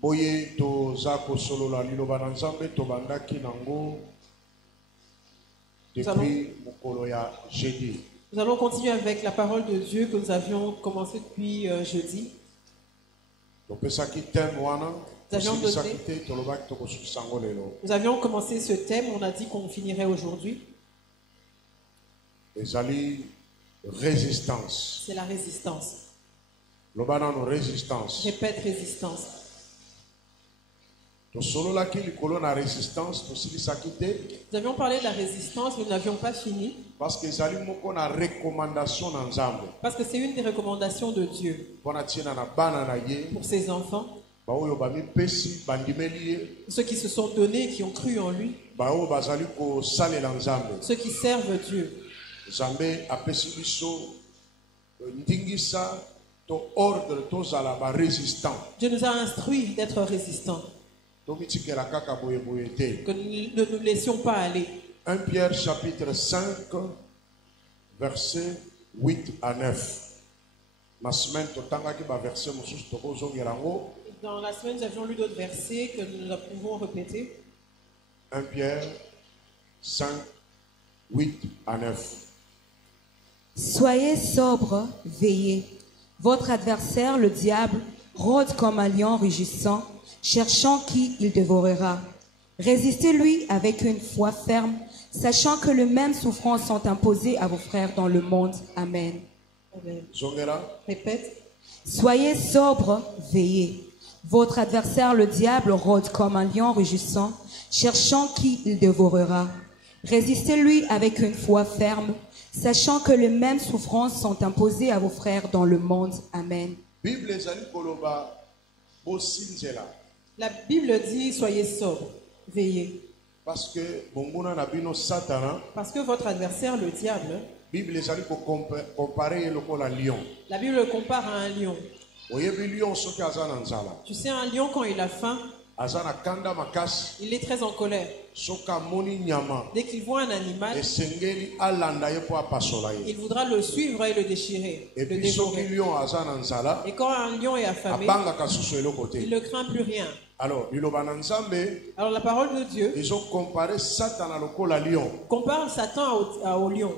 Boye to zako solo la liloba na nzambe to bandaki nango depuis mokolo ya jeudi. Nous allons continuer avec la parole de Dieu que nous avions commencé depuis jeudi. Nous avions commencé ce thème, on a dit qu'on finirait aujourd'hui. Résistance. C'est la résistance. Résistance. Répète résistance. Nous avions parlé de la résistance, mais nous n'avions pas fini. Parce que c'est une des recommandations de Dieu pour ses enfants, ceux qui se sont donnés et qui ont cru en lui, ceux qui servent Dieu. Dieu nous a instruits d'être résistants, que nous ne nous laissions pas aller. 1 Pierre chapitre 5 versets 8 à 9. Dans la semaine, nous avions lu d'autres versets que nous pouvons répéter. 1 Pierre 5, 8 à 9. Soyez sobres, veillez. Votre adversaire, le diable, rôde comme un lion rugissant, cherchant qui il dévorera. Résistez-lui avec une foi ferme, sachant que les mêmes souffrances sont imposées à vos frères dans le monde. Amen. Amen. Répète. Soyez sobres, veillez. Votre adversaire, le diable, rôde comme un lion rugissant, cherchant qui il dévorera. Résistez-lui avec une foi ferme, sachant que les mêmes souffrances sont imposées à vos frères dans le monde. Amen. La Bible dit, soyez sobres, veillez. Parce que votre adversaire, le diable, la Bible le compare à un lion. Tu sais, un lion, quand il a faim, il est très en colère. Dès qu'il voit un animal, il voudra le suivre et le déchirer, le dévorer. Et quand un lion est affamé, il ne craint plus rien. Alors la parole de Dieu compare Satan au lion.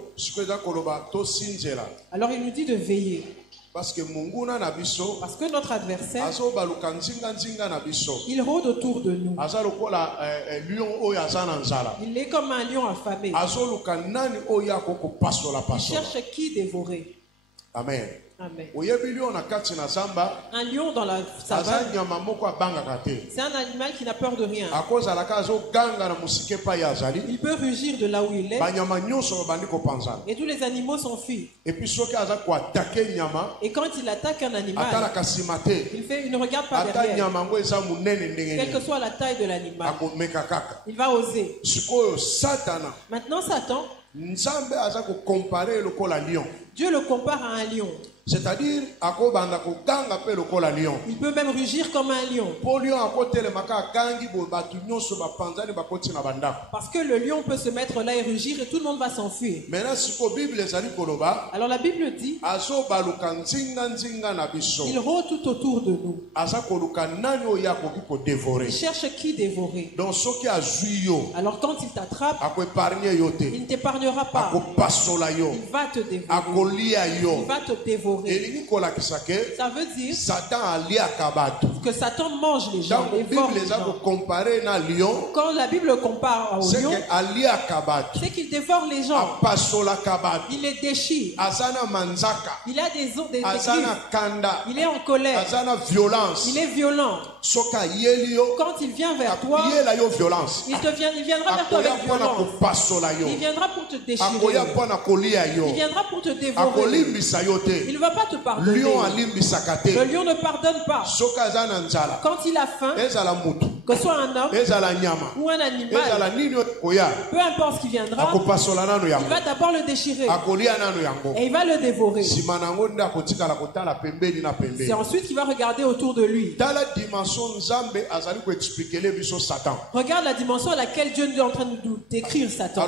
Alors il nous dit de veiller. Parce que notre adversaire, il rôde autour de nous. Il est comme un lion affamé. Il cherche qui dévorer. Amen. Amen. Un lion dans la savane, c'est un animal qui n'a peur de rien. Il peut rugir de là où il est, et tous les animaux s'enfuient. Et quand il attaque un animal, il ne regarde pas derrière. Quelle que soit la taille de l'animal, il va oser. Maintenant Satan, Dieu le compare à un lion. C'est-à-dire, il peut même rugir comme un lion. Parce que le lion peut se mettre là et rugir et tout le monde va s'enfuir. Alors la Bible dit, il rôde tout autour de nous. Il cherche qui dévorer. Alors quand il t'attrape, il ne t'épargnera pas. Il va te dévorer. Il va te dévorer. Ça veut dire que Satan mange les gens, dévore les gens. Quand la Bible compare au lion, c'est qu'il dévore les gens. Il les déchire. Il a des griffes. Il est en colère. Il est violent. Quand il vient vers toi, il viendra vers toi avec violence. Il viendra pour te déchirer. Il viendra pour te dévorer. Il ne va pas te pardonner. Le lion ne pardonne pas. Quand il a faim, que ce soit un homme ou un animal, peu importe ce qui viendra, il va d'abord le déchirer et il va le dévorer. C'est ensuite qu'il va regarder autour de lui. Regarde la dimension à laquelle Dieu est en train de nous décrire Satan.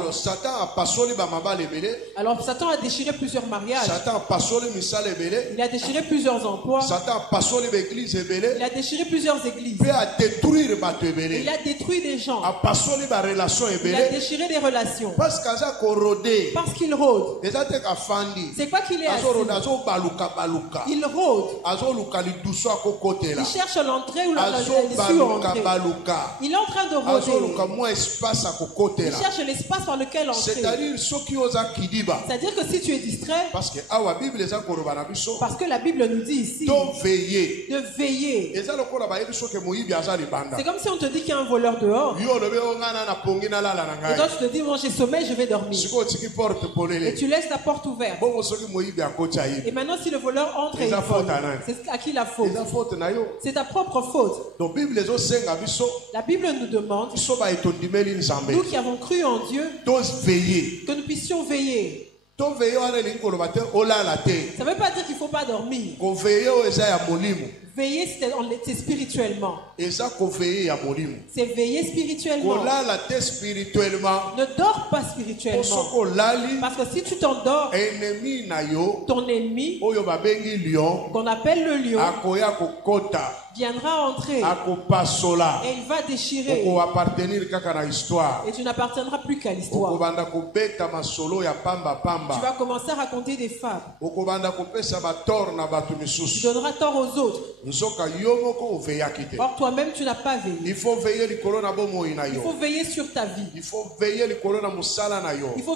Alors Satan a déchiré plusieurs mariages. Il a déchiré plusieurs emplois. Il a déchiré plusieurs églises. Il a détruit des gens. Il a déchiré des relations. Parce qu'il rôde. C'est quoi qu'il est assis? Il rôde. Il cherche l'entrée ou l'issue entrée. Il est en train de rôder. Il cherche l'espace par lequel entrer. C'est-à-dire que si tu es distrait, parce que la Bible nous dit ici de veiller. C'est comme si on te dit qu'il y a un voleur dehors. Et donc tu te dis, bon, j'ai sommeil, je vais dormir. Et tu laisses la porte ouverte. Et maintenant, si le voleur entre et il vole, c'est à qui la faute? C'est ta propre faute. La Bible nous demande, nous qui avons cru en Dieu, que nous puissions veiller. Ça ne veut pas dire qu'il ne faut pas dormir. Veiller, c'est spirituellement. C'est veiller spirituellement. Ne dors pas spirituellement. Parce que si tu t'endors, ton ennemi, qu'on appelle le lion, viendra entrer et il va déchirer. Et tu n'appartiendras plus qu'à l'histoire. Tu vas commencer à raconter des fables. Tu donneras tort aux autres. Or toi-même tu n'as pas veillé. Il faut veiller sur ta vie. Il faut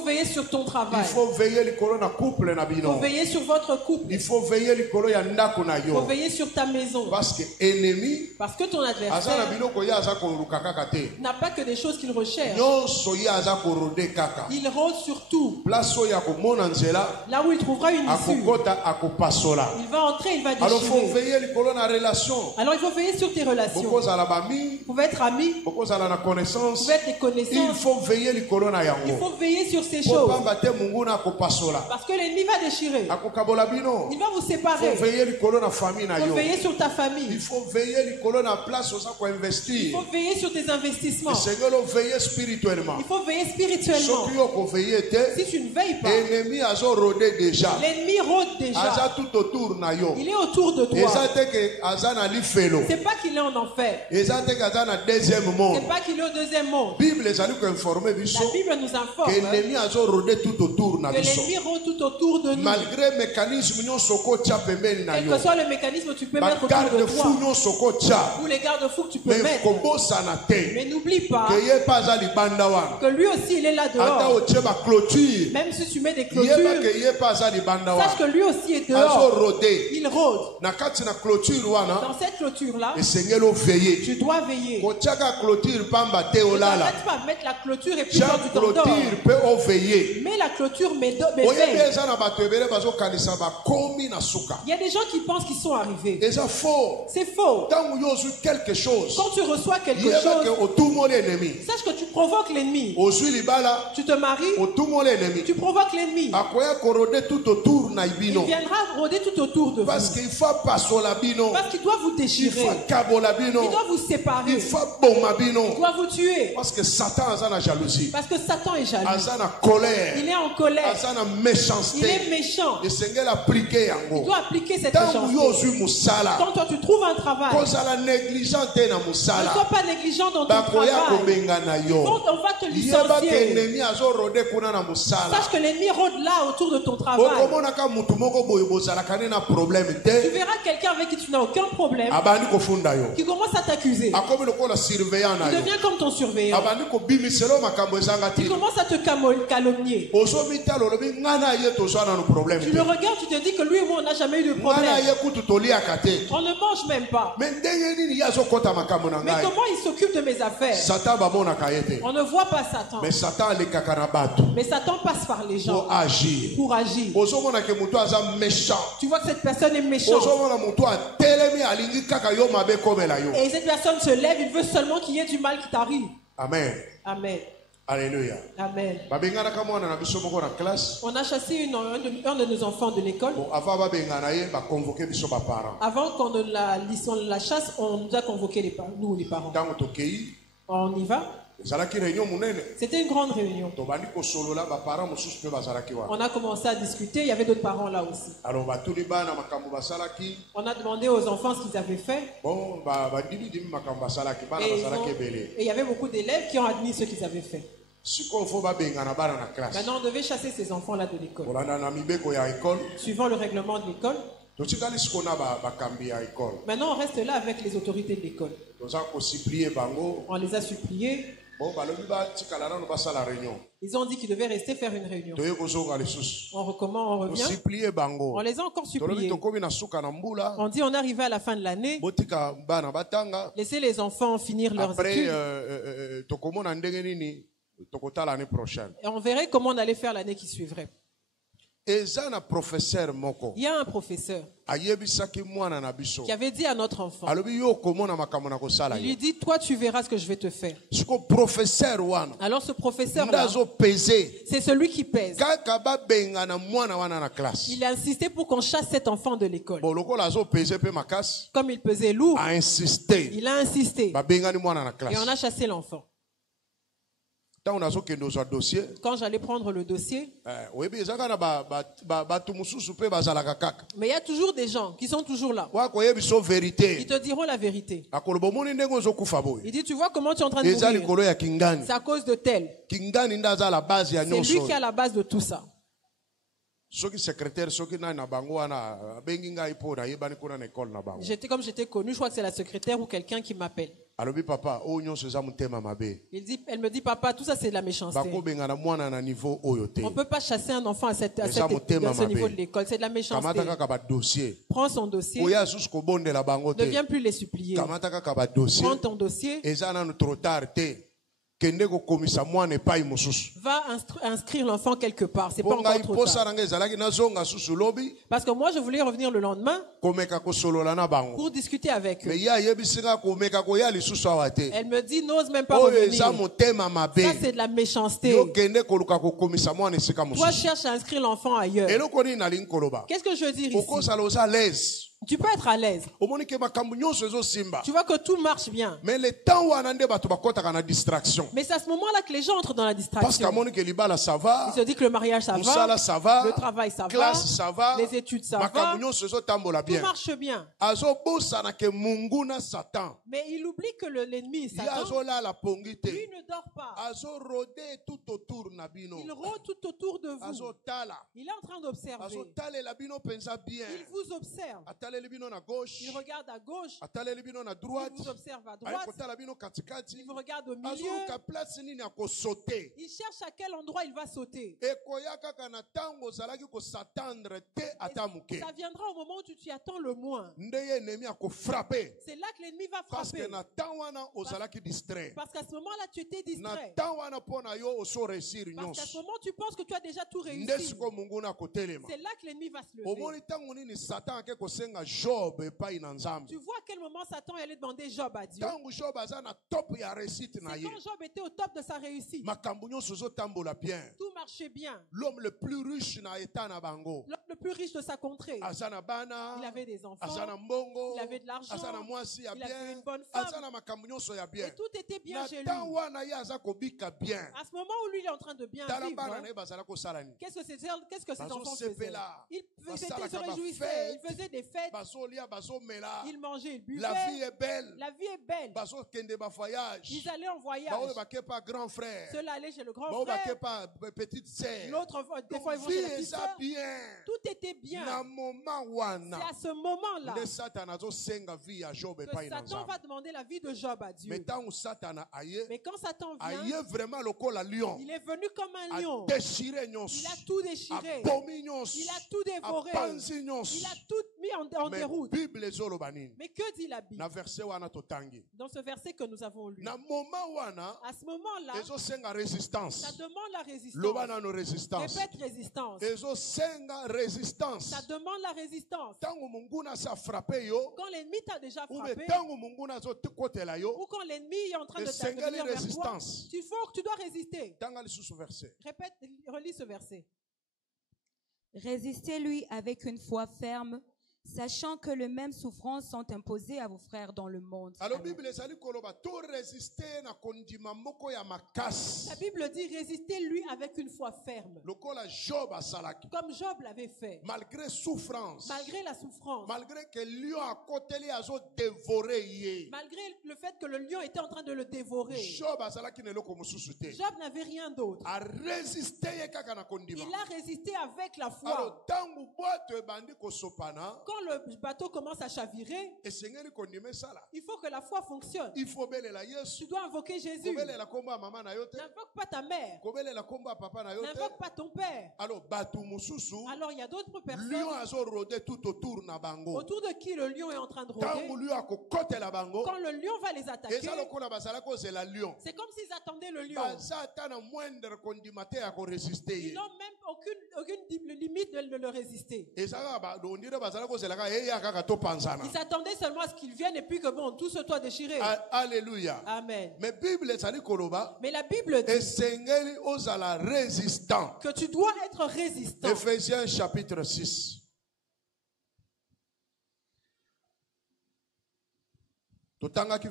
veiller sur ton travail. Il faut veiller sur votre couple. Il faut veiller sur ta maison. Parce que ton adversaire n'a pas que des choses qu'il recherche. Il rôde sur tout. Là où il trouvera une issue, il va entrer, il va déchirer. Alors il faut veiller sur tes relations. Vous pouvez être amis, vous pouvez être des connaissances. Il faut veiller sur ces choses. Parce que l'ennemi va déchirer. Il va vous séparer. Il faut veiller sur ta famille. Il faut veiller sur tes investissements. Il faut veiller spirituellement. Si tu ne veilles pas, l'ennemi rôde déjà. Il est autour de toi. C'est pas qu'il est en enfer. C'est pas qu'il est au deuxième monde. La Bible nous informe que l'ennemi rôde tout autour de nous. Malgré le mécanisme, quel que soit le mécanisme que tu peux mettre autour de toi, ou les garde-fous que tu peux mettre, mais n'oublie pas que lui aussi il est là dehors. Même si tu mets des clôtures, sache que lui aussi est dehors. Il rôde. Dans cette clôture-là, tu dois veiller. Ne t'arrête pas à mettre la clôture et puis quand tu t'endors. Mais la clôture veille. Il y a des gens qui pensent qu'ils sont arrivés. C'est faux. Quand tu reçois quelque chose, sache que tu provoques l'ennemi. Tu te maries, tu provoques l'ennemi. Il viendra rôder tout autour de vous. Parce qu'il doit vous déchirer. Il doit vous séparer. Il doit vous tuer. Parce que Satan est jaloux. Il est en colère. Il est méchant. Il doit appliquer cette méchanceté. Quand toi tu trouves un travail, ne sois pas négligent dans ton travail. Quand on va te licencier, sache que l'ennemi rôde là autour de ton travail. Tu verras quelqu'un avec qui tu n'as aucun problème qui commence à t'accuser. Il devient comme ton surveillant. Il commence à te calomnier. Tu le regardes, tu te dis que lui et moi on n'a jamais eu de problème. On ne mange même pas. pas. Mais comment il s'occupe de mes affaires? On ne voit pas Satan. Mais Satan passe par les gens pour agir. Tu vois que cette personne est méchante. Et cette personne se lève, il veut seulement qu'il y ait du mal qui t'arrive. Amen. Amen. Alléluia. Amen. On a chassé un de nos enfants de l'école. Avant qu'on la chasse, on nous a convoqué nous les parents. On y va. C'était une grande réunion. On a commencé à discuter. Il y avait d'autres parents là aussi. On a demandé aux enfants ce qu'ils avaient fait. Et il y avait beaucoup d'élèves qui ont admis ce qu'ils avaient fait. Maintenant, on devait chasser ces enfants-là de l'école. Suivant le règlement de l'école. Maintenant, on reste là avec les autorités de l'école. On les a suppliés. Ils ont dit qu'ils devaient rester faire une réunion. On revient. On les a encore suppliés. On dit on est arrivé à la fin de l'année. Laissez les enfants finir leurs études. Et on verrait comment on allait faire l'année qui suivrait. Il y a un professeur qui avait dit à notre enfant, il lui dit, toi tu verras ce que je vais te faire. Alors ce professeur-là, c'est celui qui pèse. Il a insisté pour qu'on chasse cet enfant de l'école. Comme il pesait lourd, il a insisté. Et on a chassé l'enfant. Quand j'allais prendre le dossier, mais il y a toujours des gens qui sont toujours là. Ils te diront la vérité. Il dit, tu vois comment tu es en train de mourir. C'est à cause de tel. C'est lui qui est à la base de tout ça. Comme j'étais connu, je crois que c'est la secrétaire ou quelqu'un qui m'appelle. Elle me dit, papa, tout ça c'est de la méchanceté. On ne peut pas chasser un enfant à ce niveau de l'école. C'est de la méchanceté. Prends son dossier. Ne viens plus les supplier. Prends ton dossier. Va inscrire l'enfant quelque part. C'est pas encore trop tard. Parce que moi je voulais revenir le lendemain pour discuter avec eux. Elle me dit n'ose même pas revenir. Ça c'est de la méchanceté. Toi cherche à inscrire l'enfant ailleurs. Qu'est-ce que je veux dire ici? Tu peux être à l'aise. Tu vois que tout marche bien. Mais c'est à ce moment-là que les gens entrent dans la distraction. Ils se disent que le mariage ça va, le travail ça va, les études ça va, tout marche bien. Mais il oublie que l'ennemi, Satan, lui ne dort pas. Il rôde tout autour de vous. Il est en train d'observer. Il vous observe. Il regarde à gauche. Il vous observe à droite. Il vous regarde au milieu. Il cherche à quel endroit il va sauter. Ça viendra au moment où tu t'y attends le moins. C'est là que l'ennemi va frapper. Parce qu'à ce moment-là, tu étais distrait. Parce qu'à ce moment, tu penses que tu as déjà tout réussi. C'est là que l'ennemi va se lever. Tu vois à quel moment Satan allait demander Job à Dieu. C'est quand Job était au top de sa réussite. Tout marchait bien. L'homme le plus riche de sa contrée. Il avait des enfants. Il avait de l'argent. Il avait une bonne femme. Et tout était bien chez lui. À ce moment où lui il est en train de bien vivre, qu'est-ce que ses enfants faisaient? Ils se réjouissaient. Ils faisaient des fêtes. Ils mangeaient, ils buvaient. La vie est belle. Ils allaient en voyage. Ceux-là allaient chez le grand frère. L'autre, des fois, ils vont chez la petite sœur. Tout était bien. C'est à ce moment-là que Satan va demander la vie de Job à Dieu. Mais quand Satan vient, il est venu comme un lion. Il a tout déchiré. Il a tout dévoré. Il a tout mis mis en déroute. Mais que dit la Bible? Dans ce verset que nous avons lu. À ce moment-là, ça demande la résistance. Répète résistance. Ça demande la résistance. Quand l'ennemi t'a déjà frappé, ou quand l'ennemi est en train de t'attaquer vers toi, tu dois résister. Répète, relis ce verset. Résistez-lui avec une foi ferme, sachant que les mêmes souffrances sont imposées à vos frères dans le monde. La Bible dit résistez-lui avec une foi ferme. Comme Job l'avait fait. Malgré souffrance. Malgré la souffrance. Malgré que le lion à côté lui a dévoré. Malgré le fait que le lion était en train de le dévorer. Job n'avait rien d'autre. Il a résisté avec la foi. Quand le bateau commence à chavirer, il faut que la foi fonctionne. Tu dois invoquer Jésus. N'invoque pas ta mère. N'invoque pas ton père. Alors il y a d'autres personnes autour de qui le lion est en train de rôder. Quand le lion va les attaquer, c'est comme s'ils attendaient le lion. Ils n'ont même aucune limite de le résister. Ils attendaient seulement à ce qu'il vienne et puis que bon, tout se soit déchiré. Alléluia. Amen. Mais la Bible dit que tu dois être résistant. Éphésiens chapitre 6.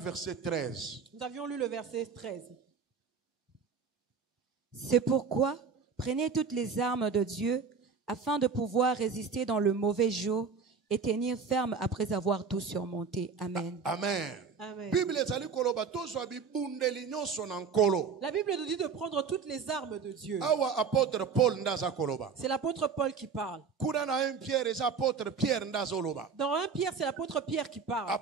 Verset 13. Nous avions lu le verset 13. C'est pourquoi prenez toutes les armes de Dieu afin de pouvoir résister dans le mauvais jour et tenir ferme après avoir tout surmonté. Amen. Amen. Amen. La Bible nous dit de prendre toutes les armes de Dieu. C'est l'apôtre Paul qui parle. Dans 1 Pierre, c'est l'apôtre Pierre qui parle.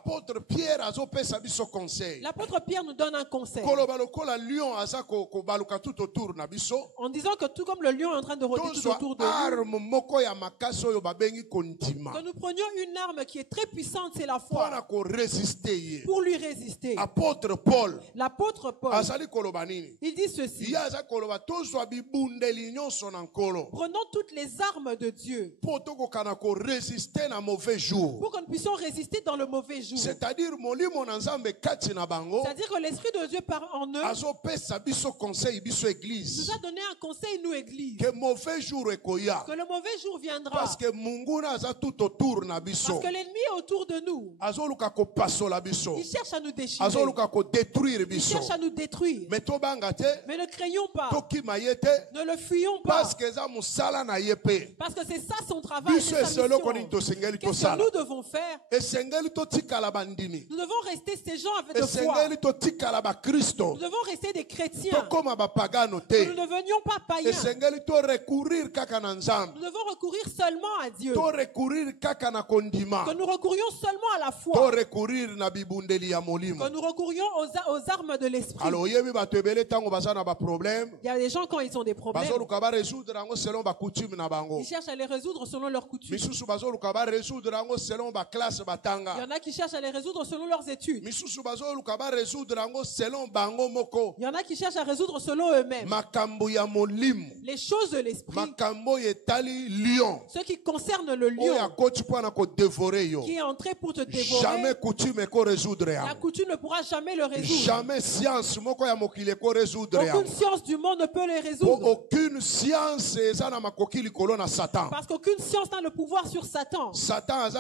L'apôtre Pierre nous donne un conseil. En disant que tout comme le lion est en train de rôder tout autour de nous, que nous prenions une arme qui est très puissante, c'est la foi. Pour lui résister. L'apôtre Paul, il dit ceci. Prenons toutes les armes de Dieu pour que nous puissions résister dans le mauvais jour. C'est-à-dire que l'Esprit de Dieu part en eux nous a donné un conseil, nous, Église, que le mauvais jour viendra. Parce que l'ennemi est autour de nous. Il cherche à nous déchirer. Il cherche à nous détruire. Mais ne craignons pas. Ne le fuyons pas. Parce que c'est ça son travail. Qu'est-ce que nous devons faire? Nous devons rester ces gens avec de foi. Nous devons rester des chrétiens. Que nous ne devenions pas païens. Nous devons recourir seulement à Dieu. Que nous recourions seulement à la foi. Que nous recourions aux armes de l'esprit. Il y a des gens quand ils ont des problèmes, ils cherchent à les résoudre selon leurs coutumes. Il y en a qui cherchent à les résoudre selon leurs études. Il y en a qui cherchent à résoudre selon eux-mêmes. Les choses de l'esprit, ce qui concerne le lion qui est entré pour te dévorer, la coutume ne pourra jamais le résoudre. Aucune science du monde ne peut les résoudre. Aucune science parce qu'aucune science n'a le pouvoir sur Satan. Satan est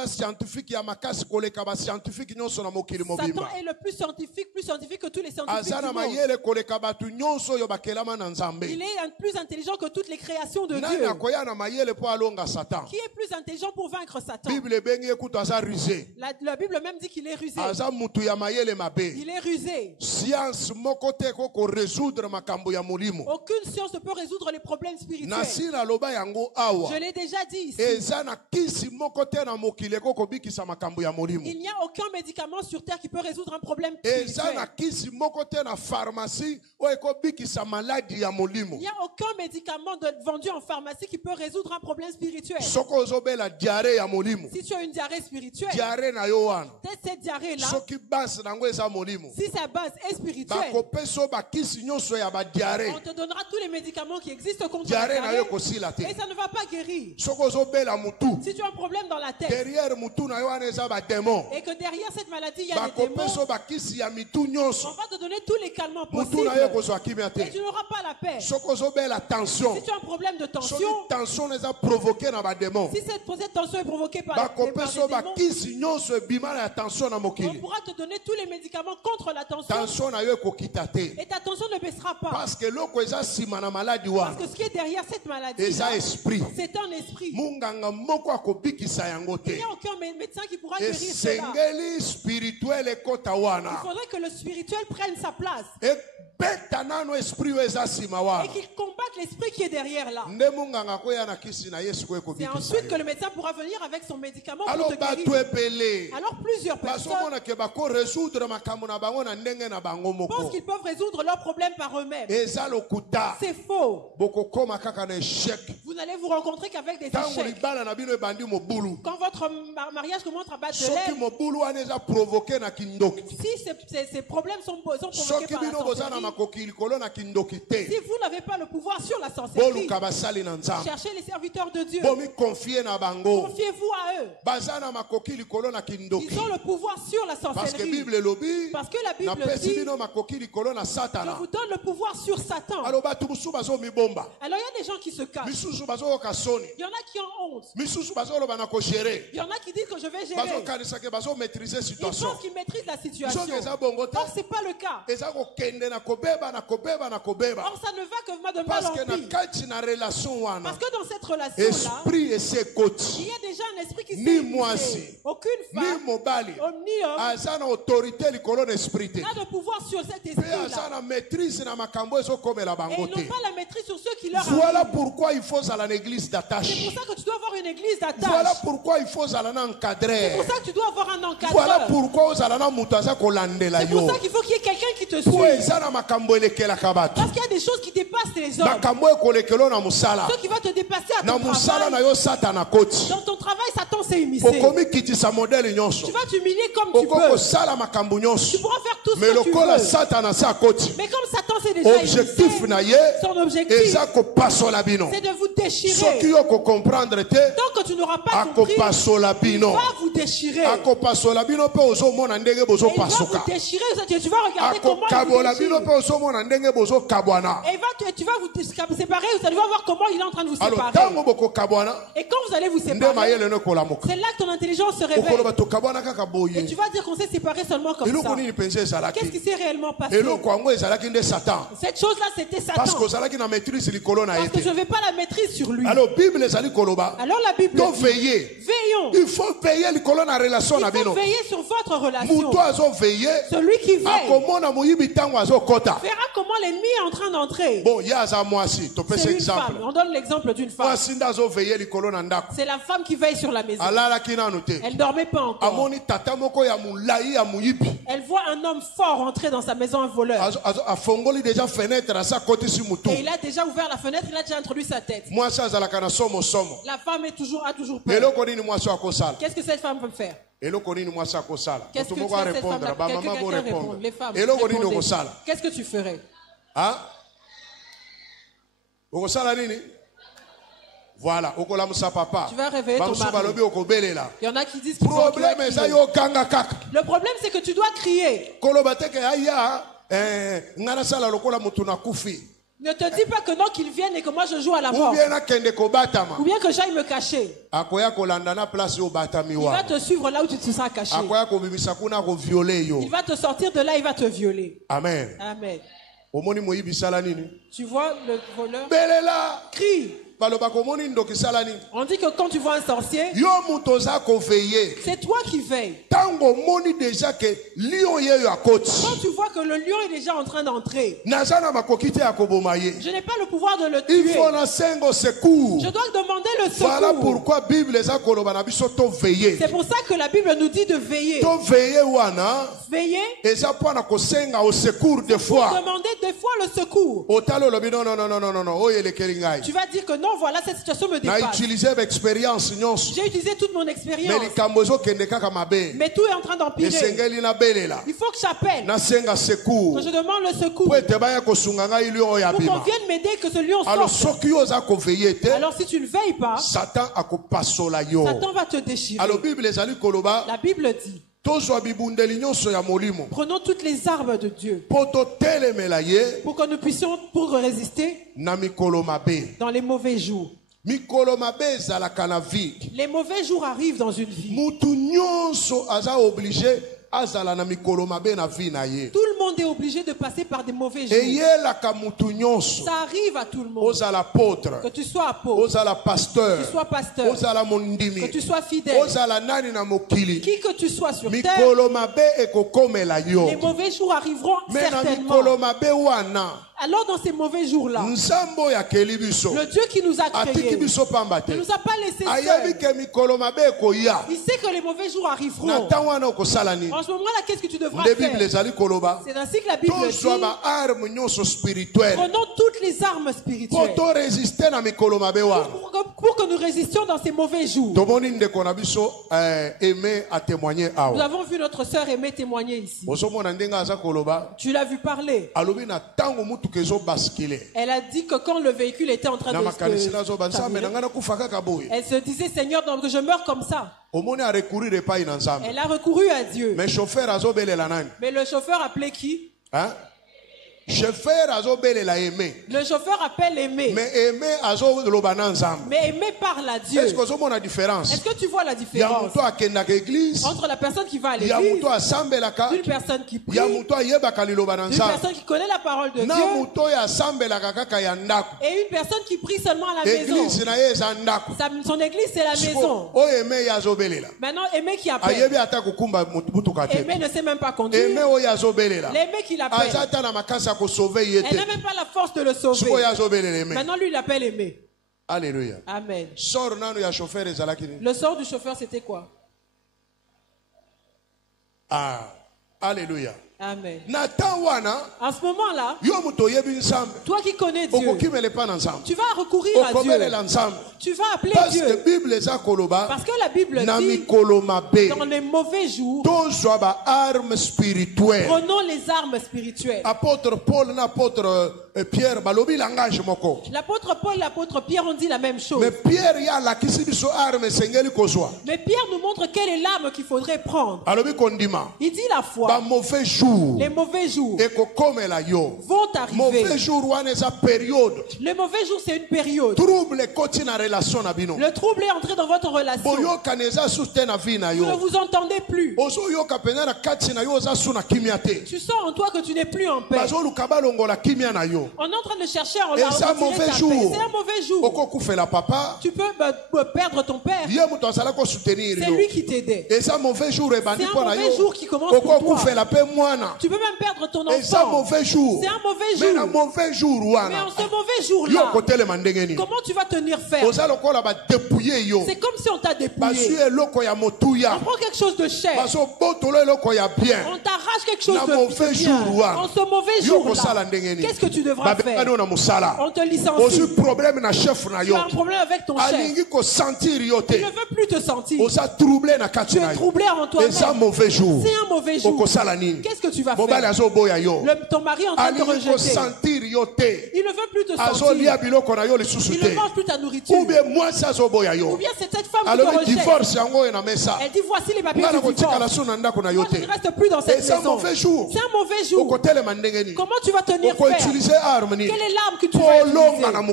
scientifique plus scientifique que tous les scientifiques du monde. Il est plus intelligent que toutes les créations de Dieu. Qui est plus intelligent pour vaincre Satan? La Bible même dit qu'il est rusé. Il est rusé. Aucune science ne peut résoudre les problèmes spirituels. Je l'ai déjà dit ici. Il n'y a aucun médicament sur terre qui peut résoudre un problème spirituel. Il n'y a aucun médicament vendu en pharmacie qui peut résoudre un problème spirituel. Si tu as une diarrhée spirituelle, cette diarrhée-là, si sa base est spirituelle, on te donnera tous les médicaments qui existent contre la diarrhée et ça ne va pas guérir. Si tu as un problème dans la tête et que derrière cette maladie il y a des démons, on va te donner tous les calmants possibles et tu n'auras pas la paix. Si tu as un problème de tension, si cette tension est provoquée par les démons, on pourra te donner tous les médicaments contre la tension et ta tension ne baissera pas. Parce que ce qui est derrière cette maladie, c'est un esprit. Il n'y a aucun médecin qui pourra guérir cela. Il faudrait que le spirituel prenne sa place et qu'il combatte l'esprit qui est derrière là. C'est ensuite que le médecin pourra venir avec son médicament pour te guérir. Alors plusieurs personnes pensent qu'ils peuvent résoudre leurs problèmes par eux-mêmes. C'est faux. Vous n'allez vous rencontrer qu'avec des échecs. Quand votre mariage commence à battre de l'aile, si ces problèmes sont provoqués par la sorcellerie, si vous n'avez pas le pouvoir sur la sorcellerie, cherchez les serviteurs de Dieu. Confiez-vous à eux. Ils ont le pouvoir sur la sorcellerie. Parce que la Bible dit, je vous donne le pouvoir sur Satan. Alors il y a des gens qui se cachent. Il y en a qui ont honte. Il y en a qui disent que je vais gérer. Ils pensent qu'ils maîtrisent la situation. Or c'est pas le cas. Or ça ne va que de mal en pire. Parce que dans cette relation-là, il y a déjà un esprit qui s'est immiscé. Aucune femme, ni homme, n'a de pouvoir sur cet esprit-là. Et ils n'ont pas la maîtrise sur ceux qui leur arrivent. Voilà pourquoi il faut aller à l'église d'attache. C'est pour ça que tu dois avoir une église d'attache. Voilà pourquoi il faut aller encadrer. C'est pour ça que tu dois avoir un encadreur. Voilà pourquoi c'est pour ça qu'il faut qu'il y ait quelqu'un qui te suive. Parce qu'il y a des choses qui dépassent les hommes. Ce qui va te dépasser à ton travail. Dans ton travail, Satan s'est immiscé. Tu vas t'humilier comme tu peux. Tu pourras faire tout ce que tu veux. Mais comme Satan s'est déjà immiscé, son objectif, c'est de vous déchirer. Tant que tu n'auras pas compris, il va vous déchirer. Et il va vous déchirer. Tu vas regarder comment il vous déchire. Et tu vas vous séparer. Tu vas voir comment il est en train de vous séparer. Et quand vous allez vous séparer, c'est là que ton intelligence se réveille. Et tu vas dire qu'on s'est séparés seulement comme ça. Qu'est-ce qui s'est réellement passé? Cette chose-là, c'était Satan. Parce que je n'avais pas la maîtrise sur lui. Alors la Bible dit, veillons. Il faut veiller sur votre relation. Celui qui veille verra comment l'ennemi est en train d'entrer. C'est une femme. On donne l'exemple d'une femme. C'est la femme qui veille sur la maison. Elle ne dormait pas encore. Elle voit un homme fort entrer dans sa maison, un voleur. Et il a déjà ouvert la fenêtre, il a déjà introduit sa tête. La femme a toujours peur. Qu'est-ce que cette femme peut faire? Qu'est-ce que cette femme répond? Les femmes, qu'est-ce que tu ferais? Voilà, tu vas réveiller ton mari. Il y en a qui disent qu'il faut qu'il va crier. Le problème, c'est que tu dois crier. Ne te dis pas que non, qu'ils viennent et que moi je joue à la mort. Ou bien que j'aille me cacher. Il va te suivre là où tu te seras caché. Il va te sortir de là, il va te violer. Amen. Amen. Tu vois le voleur? Crie. On dit que quand tu vois un sorcier, c'est toi qui veilles. Quand tu vois que le lion est déjà en train d'entrer, je n'ai pas le pouvoir de le tuer. Je dois demander le secours. Voilà pourquoi Bible c'est pour ça que la Bible nous dit de veiller. Veiller. Pour demander des fois le secours. Tu vas dire que non, voilà, cette situation me dépasse. J'ai utilisé toute mon expérience. Mais tout est en train d'empirer. Il faut que j'appelle. Que je demande le secours. Pour qu'on vienne m'aider, que ce lion sorte. Alors si tu ne veilles pas, Satan va te déchirer. La Bible dit, prenons toutes les armes de Dieu pour que nous puissions résister dans les mauvais jours. Les mauvais jours arrivent dans une vie. Tout le monde est obligé de passer par des mauvais jours. Ça arrive à tout le monde. Que tu sois apôtre, que tu sois pasteur, que tu sois fidèle, qui que tu sois sur terre, les mauvais jours arriveront certainement. Alors dans ces mauvais jours-là, le Dieu qui nous a créés ne nous a pas laissés seuls. Il sait que les mauvais jours arriveront. En ce moment-là, qu'est-ce que tu devras faire? C'est ainsi que la Bible dit, prenons toutes les armes spirituelles pour que nous résistions dans ces mauvais jours. Nous avons vu notre sœur Aimée témoigner ici. Tu l'as vu parler. Elle a dit que quand le véhicule était en train de elle se disait, Seigneur, donc je meurs comme ça. Elle a recouru à Dieu. Mais le chauffeur appelait qui? Le chauffeur appelle Aimé. Mais Aimé parle à Dieu. Est-ce que tu vois la différence entre la personne qui va à l'église, une personne qui prie, une personne qui connaît la parole de Dieu, et une personne qui prie seulement à la maison? Son église, c'est la maison. Maintenant, Aimé qui appelle. Aimé ne sait même pas conduire. L'Aimé qui l'appelle, elle n'a même pas la force de le sauver. Maintenant, lui, il l'appelle Aimé. Alléluia. Amen. Le sort du chauffeur, c'était quoi? Alléluia. Amen. En ce moment-là, toi qui connais Dieu, tu vas recourir à Dieu. Tu vas appeler Dieu. Parce que la Bible dit, dans les mauvais jours, prenons les armes spirituelles. Apôtre Paul et l'apôtre Pierre, l'apôtre Paul et l'apôtre Pierre ont dit la même chose. Mais Pierre nous montre quelle est l'arme qu'il faudrait prendre. Il dit la foi. Les mauvais jours vont arriver. Les mauvais jours, c'est une période. Le trouble est entré dans votre relation. Vous ne vous entendez plus. Tu sens en toi que tu n'es plus en paix. On est en train de chercher à retirer ta paix. C'est un mauvais jour. Tu peux perdre ton père. C'est lui qui t'aidait. C'est un mauvais jour qui commence pour toi. Tu peux même perdre ton enfant. C'est un mauvais jour. Mais en ce mauvais jour-là, comment tu vas tenir ferme? C'est comme si on t'a dépouillé. On prend quelque chose de cher. On t'arrache quelque chose de bien. En ce mauvais jour-là, qu'est-ce que tu devras faire? On te licencie. Tu as un problème avec ton chef. Il ne veut plus te sentir. Tu es troublé en toi-même. C'est un mauvais jour. Qu'est-ce que tu vas faire? Ton mari est en train de te rejeter. Il ne veut plus te sentir. Il ne mange plus ta nourriture. Ou bien c'est cette femme qui te rejette. Elle dit, voici les papiers du divorce. Moi, je ne reste plus dans cette maison. C'est un mauvais jour. Comment tu vas tenir ferme? Quelle est l'arme que tu vas utiliser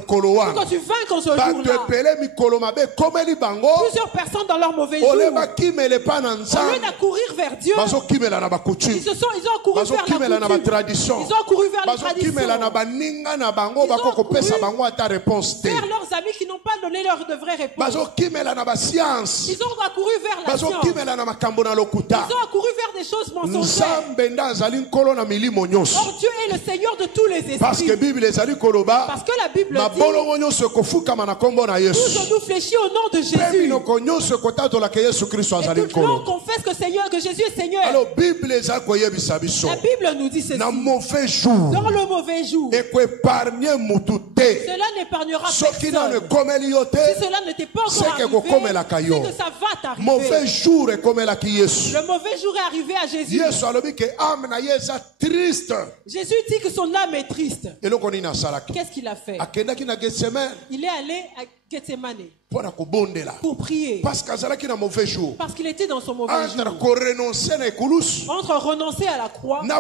pour que tu vainques en ce jour-là? Plusieurs personnes dans leur mauvais jour, au lieu d'accourir vers Dieu, ils ont couru vers la coutume. Ils ont couru vers la tradition. Ils ont couru vers leurs amis qui n'ont pas donné leur de vraie réponse. Ils ont accouru vers la science. Ils ont accouru vers des choses mensongères. Or Dieu est le Seigneur de tous les esprits. Parce que la Bible dit, tout genou fléchit au nom de Jésus. Et tout le monde confesse que Jésus est Seigneur. Alors, la Bible nous dit ceci. Dans le mauvais jour, cela n'épargnera personne. Si cela ne t'est pas encore arrivé, c'est que ça va t'arriver. Le mauvais jour est arrivé à Jésus. Jésus dit que son âme est triste. Qu'est-ce qu'il a fait? Il est allé à Gethsemane pour prier. Parce qu'il était dans son mauvais jour. Entre renoncer à la croix et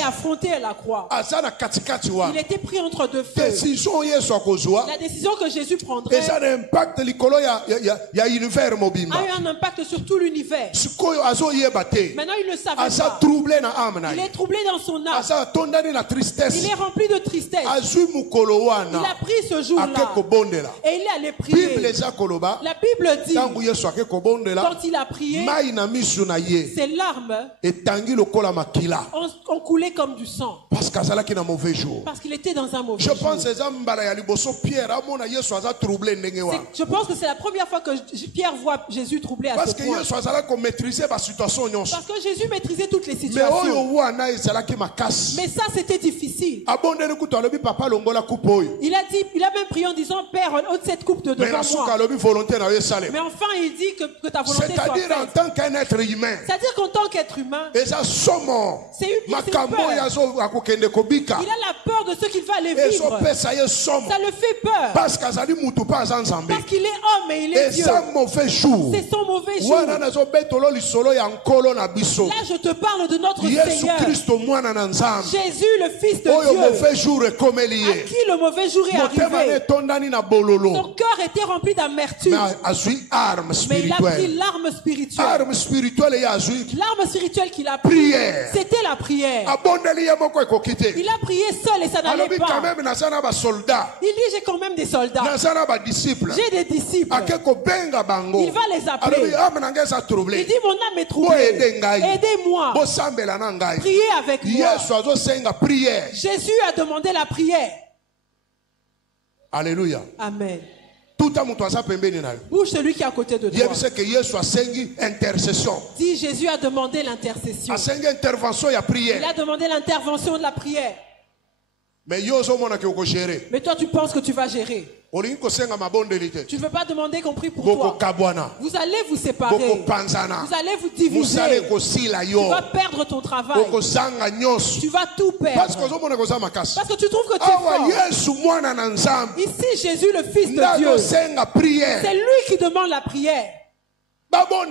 affronter la croix. Il était pris entre deux feux. La décision que Jésus prendrait a eu un impact sur tout l'univers. Maintenant il ne savait pas. Il est troublé dans son âme. Il est rempli de tristesse. Il a pris ce jour-là et il est allé prier. La Bible dit, quand il a prié, ses larmes ont coulé comme du sang. Parce qu'il était dans un mauvais jour. Je pense que c'est la première fois que Pierre voit Jésus troublé à ce point. Parce que Jésus maîtrisait toutes les situations. Mais ça, c'était difficile. Il a même prié en disant, Père, ôte cette coupe de devant moi. Mais enfin, il dit que ta volonté soit faite. C'est-à-dire en tant qu'être humain. C'est-à-dire qu'en tant qu'être humain, c'est une peur. Il a la peur de ce qu'il va aller vivre. Ça le fait peur. Parce qu'il est homme et il est Dieu. C'est son mauvais jour. Là, je te parle de notre Seigneur. Jésus, le Fils de Dieu. À qui le mauvais jour est arrivé. Son cœur était rempli d'amertume. Mais il a pris l'arme spirituelle. L'arme spirituelle qu'il a pris, c'était la prière. Il a prié seul et ça n'allait pas. Il dit, j'ai quand même des soldats. J'ai des disciples. Il va les appeler. Il dit, mon âme est troublée. Aidez-moi. Priez avec moi. Jésus a demandé la prière. Alléluia. Amen. Bouge celui qui est à côté de toi. Dis, Jésus a demandé l'intercession. Il a demandé l'intervention de la prière. Mais toi, tu penses que tu vas gérer. Tu ne veux pas demander qu'on prie pour toi. Vous allez vous séparer. Vous allez vous diviser. Tu vas perdre ton travail. Tu vas tout perdre. Parce que tu trouves que tu es fort. Ici, Jésus, le Fils de Dieu, c'est lui qui demande la prière. Qu'on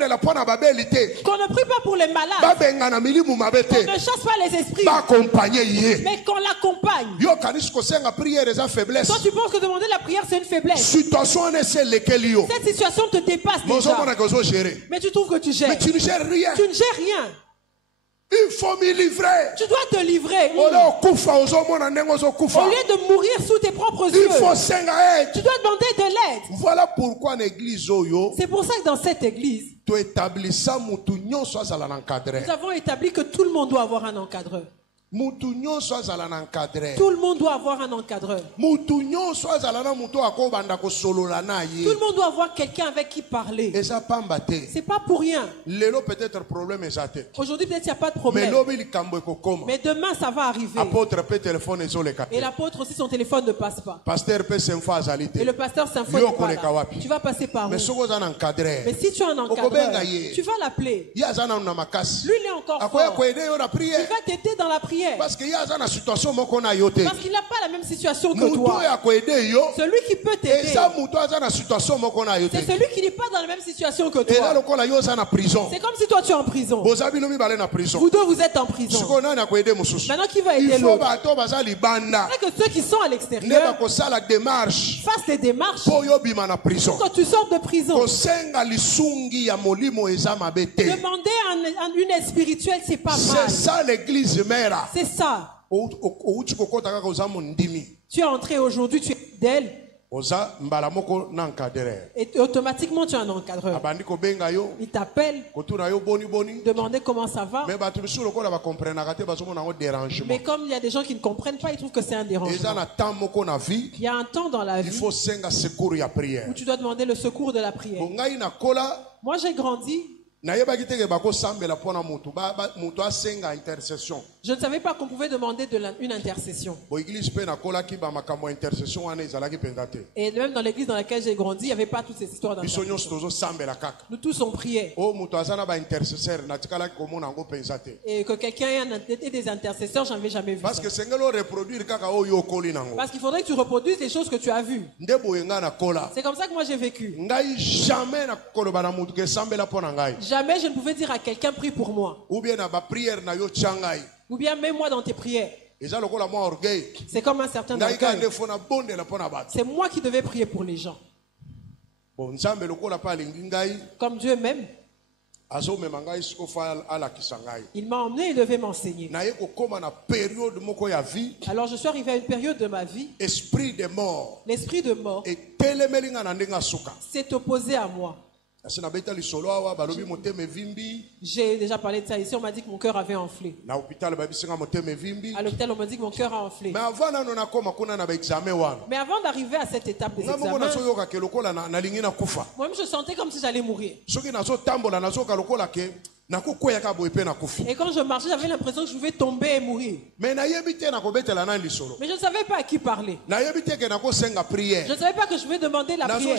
ne prie pas pour les malades. Qu'on ne chasse pas les esprits. Mais qu'on l'accompagne. Toi, tu penses que demander la prière, c'est une faiblesse. Cette situation te dépasse déjà. Mais tu trouves que tu gères. Tu ne gères rien. Tu ne gères rien. Il faut me livrer. Tu dois te livrer. Au lieu de mourir sous tes propres yeux, tu dois demander de l'aide. Voilà pourquoi l'église, c'est pour ça que dans cette église, nous avons établi que tout le monde doit avoir un encadreur. Tout le monde doit avoir un encadreur. Tout le monde doit avoir quelqu'un avec qui parler. C'est pas pour rien. Aujourd'hui peut-être il n'y a pas de problème. Mais demain ça va arriver. Et l'apôtre aussi son téléphone ne passe pas. Et le pasteur s'informe pas. Tu vas passer par où? Mais si tu as un encadreur, tu vas l'appeler. Lui il est encore fort. Il va t'aider dans la prière. prière. Parce qu'il n'a pas la même situation que toi. Celui qui peut t'aider, c'est celui qui n'est pas dans la même situation que toi. C'est comme si toi tu es en prison. Vous deux vous êtes en prison. Maintenant qui va aider l'autre? C'est que ceux qui sont à l'extérieur fassent des démarches pour que tu sortes de prison. Demander une aide spirituelle, c'est pas mal. C'est ça l'église mère. C'est ça. Tu es entré aujourd'hui, tu es fidèle. Et automatiquement tu es un encadreur. Il t'appelle, demander comment ça va. Mais comme il y a des gens qui ne comprennent pas, ils trouvent que c'est un dérangement. Il y a un temps dans la vie où tu dois demander le secours de la prière. Moi j'ai grandi. Je ne savais pas qu'on pouvait demander une intercession. Et même dans l'église dans laquelle j'ai grandi, il n'y avait pas toutes ces histoires d'intercession. Nous tous on priait. Et que quelqu'un ait des intercesseurs, je n'avais jamais vu ça. Parce qu'il faudrait que tu reproduises les choses que tu as vues. C'est comme ça que moi j'ai vécu. Jamais je ne pouvais dire à quelqu'un prie pour moi. Ou bien mets-moi dans tes prières. C'est comme un certain orgueil. C'est moi qui devais prier pour les gens. Comme Dieu m'aime, il m'a emmené et devait m'enseigner. Alors je suis arrivé à une période de ma vie. L'esprit de mort s'est opposé à moi. J'ai déjà parlé de ça ici. On m'a dit que mon cœur avait enflé. À l'hôpital, on m'a dit que mon cœur a enflé. Mais avant d'arriver à cette étape des examens, moi-même je sentais comme si j'allais mourir. Et quand je marchais, j'avais l'impression que je pouvais tomber et mourir. Mais je ne savais pas à qui parler. Je ne savais pas que je pouvais demander la prière.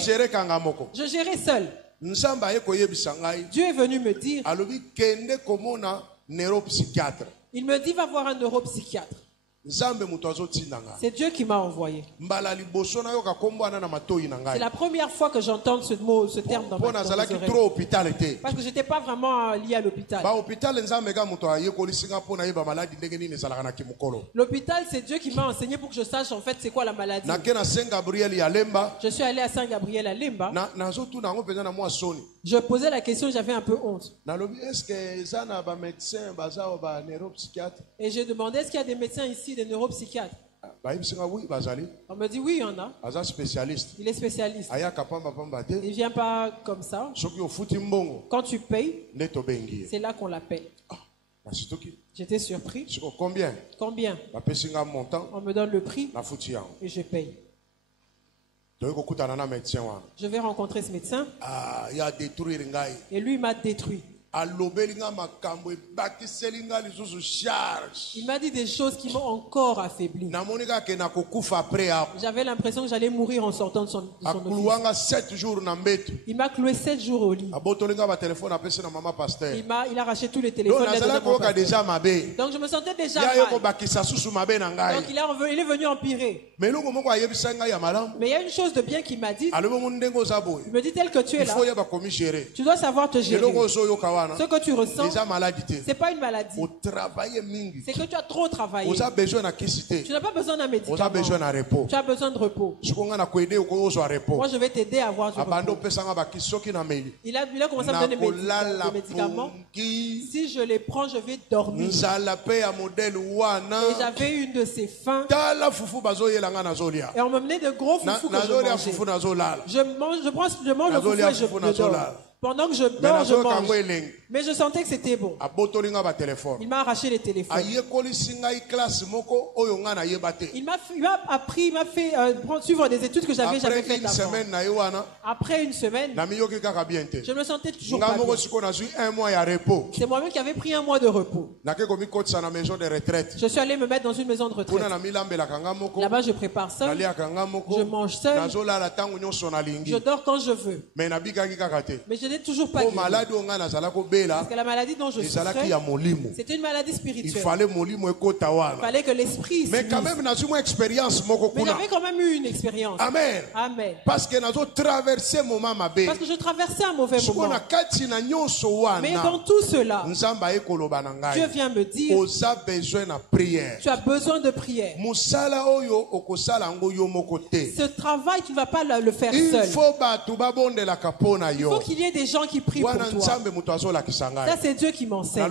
Je gérais seul. Dieu est venu me dire, il me dit va voir un neuropsychiatre. C'est Dieu qui m'a envoyé. C'est la première fois que j'entends ce mot, ce terme dans ma oreille. Parce que je n'étais pas vraiment lié à l'hôpital. L'hôpital, c'est Dieu qui m'a enseigné pour que je sache en fait c'est quoi la maladie. Je suis allé à Saint-Gabriel à Lemba. Je posais la question, j'avais un peu honte. Et je demandais est-ce qu'il y a des médecins ici, des neuropsychiatres? On me dit oui, il y en a. Il est spécialiste. Il ne vient pas comme ça. Quand tu payes, c'est là qu'on l'appelle. J'étais surpris. Combien? On me donne le prix et je paye. Je vais rencontrer ce médecin. Et lui m'a détruit. Il m'a dit des choses qui m'ont encore affaibli. J'avais l'impression que j'allais mourir en sortant de son office. Il m'a cloué 7 jours au lit. Il a arraché tous les téléphones. Donc je me sentais déjà mal. Donc il est venu empirer. Mais il y a une chose de bien qu'il m'a dit. Il me dit tel que tu es là, tu dois savoir te gérer. Ce que tu ressens, ce n'est pas une maladie. C'est que tu as trop travaillé. Tu n'as pas besoin d'un médicament. Tu as besoin de repos. Moi, je vais t'aider à avoir du repos. Il a commencé à me donner des médicaments. Si je les prends, je vais dormir. Et j'avais une de ces faims. Et on me menait de gros foufous que je mangeais. Je mange le foufou et je dors. Pendant que je dors, je mange. Mais je sentais que c'était bon. Il m'a arraché les téléphones. Il m'a appris, il m'a fait suivre des études que j'avais jamais faites avant. Après une semaine, je me sentais toujours pas bien. C'est moi-même qui avais pris un mois de repos. Je suis allé me mettre dans une maison de retraite. Là-bas, je prépare seul. Je mange seul. Je dors quand je veux. Mais j'ai n'ai toujours pas guéri. Parce que la maladie dont je souffrais, c'était une maladie spirituelle. Il fallait que l'esprit mais quand même, mais j'avais quand même eu une expérience. Amen. Amen. Parce que je traversais un mauvais moment. Mais dans tout cela, Dieu vient me dire, tu as besoin de prière. Ce travail, tu ne vas pas le faire seul. Il faut qu'il y ait des gens qui prient pour toi. Ça, c'est Dieu qui m'enseigne.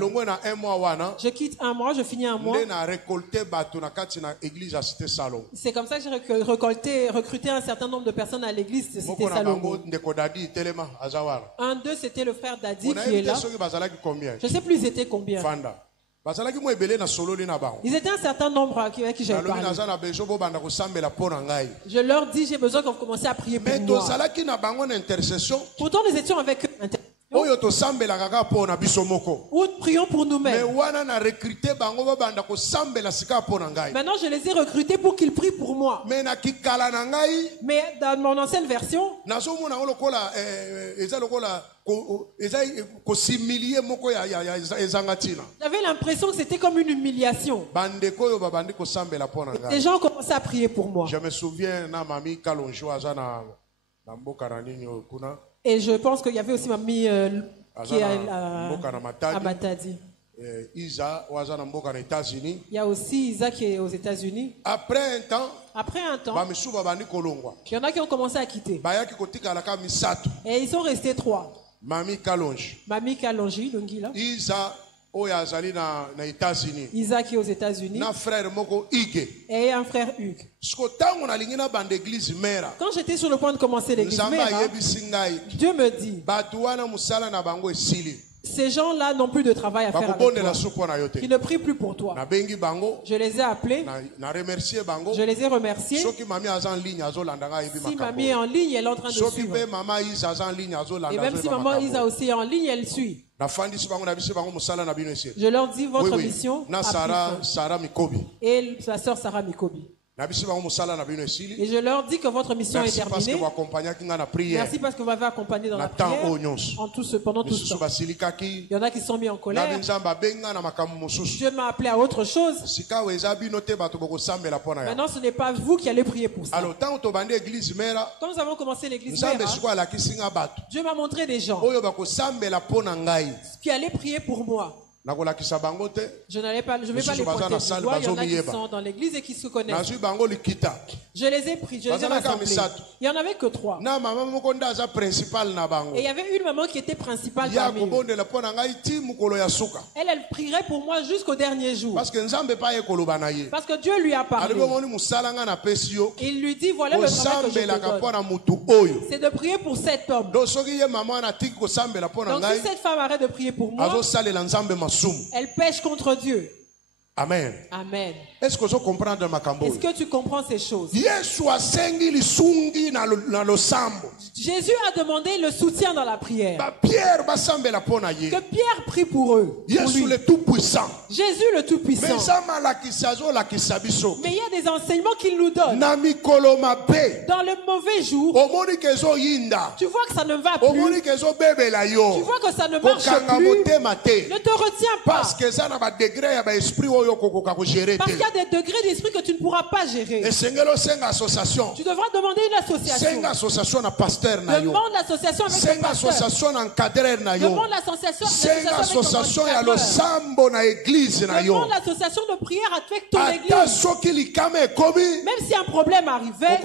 Je quitte un mois, je finis un mois. C'est comme ça que j'ai recruté un certain nombre de personnes à l'église de Cité Salomon. Un d'eux, c'était le frère Dadi qui est là. Je ne sais plus ils étaient combien. Ils étaient un certain nombre avec qui j'avais parlé. Je leur dis, j'ai besoin que vous commenciez à prier pour moi. Pourtant, nous étions avec eux. Ou prions pour nous-mêmes. Maintenant, je les ai recrutés pour qu'ils prient pour moi. Mais dans mon ancienne version, j'avais l'impression que c'était comme une humiliation. Les gens commençaient à prier pour moi. Je me souviens, et je pense qu'il y avait aussi Mamie qui est à Matadi. Il y a aussi Isa qui est aux États-Unis. Après un temps, il y en a qui ont commencé à quitter. Et ils sont restés 3. Mamie Kalonji, Lungila. Isa qui est aux États-Unis. Et un frère Hugues. Quand j'étais sur le point de commencer l'église mère, Dieu me dit, ces gens-là n'ont plus de travail à faire avec toi. Ils ne prient plus pour toi. Je les ai appelés. Je les ai remerciés. Si mamie est en ligne, elle est en train de suivre. Et même si maman Isa aussi est en ligne, elle suit. Je leur dis votre mission a pris fin. Et sa sœur Sarah Mikobi. Et je leur dis que votre mission est terminée. Merci parce que vous m'avez accompagné dans la prière pendant tout ce temps. Il y en a qui sont mis en colère. Dieu m'a appelé à autre chose. Maintenant, ce n'est pas vous qui allez prier pour ça. Quand nous avons commencé l'église mère, Dieu m'a montré des gens qui allaient prier pour moi. Je ne vais pas les pointer du doigt. Il y en a qui sont dans l'église et qui se connaissent. Je les ai pris, je les ai rassemblés. Il n'y en avait que 3. Et il y avait une maman qui était principale parmi eux. Elle prierait pour moi jusqu'au dernier jour. Parce que Dieu lui a parlé. Il lui dit, voilà le travail que je te donne. C'est de prier pour cet homme. Donc si cette femme arrête de prier pour moi, elle pêche contre Dieu. Amen. Amen. Est-ce que tu comprends ces choses? Jésus a demandé le soutien dans la prière. Que Pierre prie pour eux. Jésus le Tout-Puissant. Jésus le Tout-Puissant. Mais il y a des enseignements qu'il nous donne. Dans le mauvais jour, tu vois que ça ne va plus. Tu vois que ça ne marche plus. Ne te retiens pas. Parce qu'il y a des degrés d'esprit que tu ne pourras pas gérer. Tu devras demander une association. Demande l'association avec ton pasteur. Demande l'association avec ton demande l'association de prière avec ton église. Même si un problème arrivait,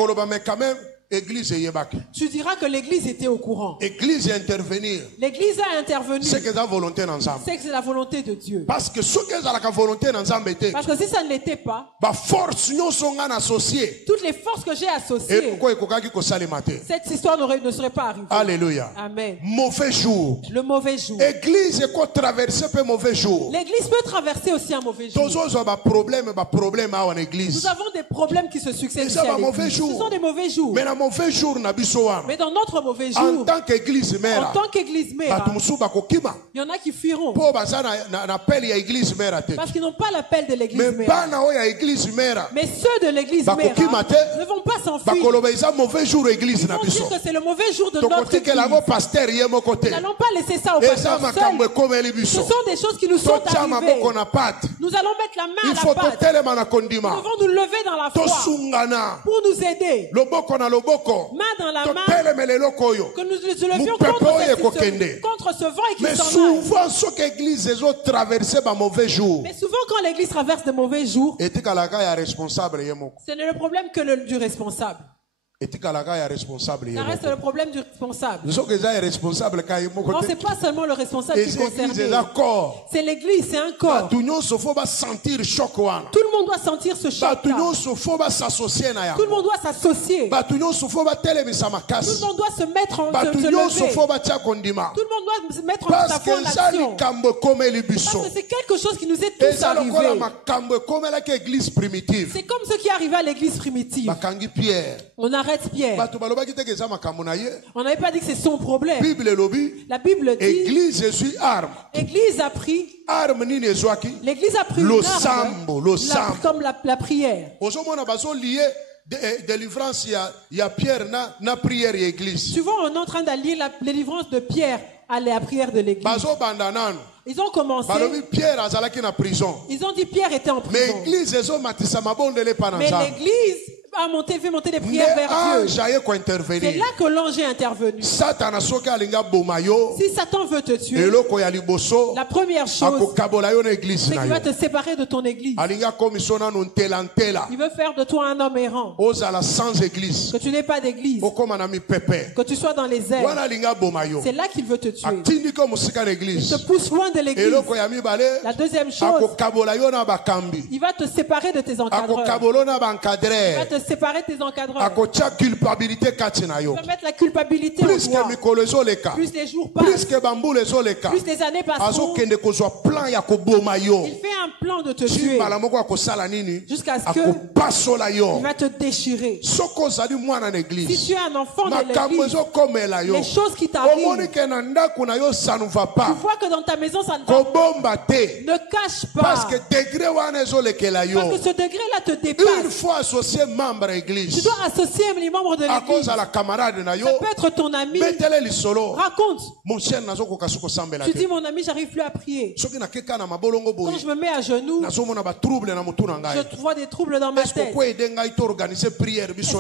tu diras que l'église était au courant. L'église a intervenu. C'est que c'est la volonté de Dieu. Parce que si ça ne l'était pas, toutes les forces que j'ai associées, cette histoire ne serait pas arrivée. Alléluia. Amen. Mauvais jour. Le mauvais jour. L'église peut traverser un mauvais jour. L'église peut traverser aussi un mauvais jour. Nous avons des problèmes qui se succèdent ici à l'église. Ce sont des mauvais jours. Mais mauvais jour Mais dans notre mauvais jour, en tant qu'église mère, il y en a qui fuiront. Parce qu'ils n'ont pas l'appel de l'église mère. Mais ceux de l'église mère ne vont pas s'enfuir. Ils vont dire que c'est le mauvais jour de notre église. Nous n'allons pas laisser ça au pasteur seul. Ce sont des choses qui nous sont arrivées. Nous allons mettre la main à la pâte. Nous devons nous lever dans la foi pour nous aider. Main dans la main, que nous nous levions contre ce vent et qu'il s'en aille. Mais souvent quand l'église traverse de mauvais jours, ce n'est le problème que du responsable. Ça reste le problème du responsable. Non, c'est pas seulement le responsable qui est concerné. C'est l'église, c'est un corps. Tout le monde doit sentir ce choc-là. Tout le monde doit s'associer. Tout le monde doit se mettre en lever. Tout le monde doit se mettre en sa foi en action. Parce que c'est quelque chose qui nous est tous arrivé. C'est comme ce qui est arrivé à l'église primitive. On arrête Pierre. On n'avait pas dit que c'est son problème. La Bible dit Église a pris l'église a pris une arme comme la prière. Souvent on est en train d'allier la délivrance de Pierre à la prière de l'église. Ils ont commencé. Ils ont dit Pierre était en prison. Mais l'église a fait monter des prières vers Dieu. C'est là que l'ange est intervenu. Si Satan veut te tuer, la première chose, c'est qu'il va te séparer de ton église. Il veut faire de toi un homme errant. Que tu n'aies pas d'église. Que tu sois dans les airs. C'est là qu'il veut te tuer. Il te pousse loin de l'église. La deuxième chose, il va te séparer de tes encadreurs. Il va te séparer de tes encadreurs. Il va mettre la culpabilité en toi. Plus les jours passent, plus les années passeront, il fait un plan de te tuer jusqu'à ce qu'il va te déchirer. Si tu es un enfant de l'église, les choses qui t'arrivent, tu vois que dans ta maison ça ne va pas. Ne cache pas. Parce que ce degré-là te dépasse. Une fois associé membre à l'église, tu dois associer les membres de l'église. Ça peut être ton ami. Raconte. Tu dis mon ami, j'arrive plus à prier. Quand je me mets à genoux, je vois des troubles dans ma tête. Est-ce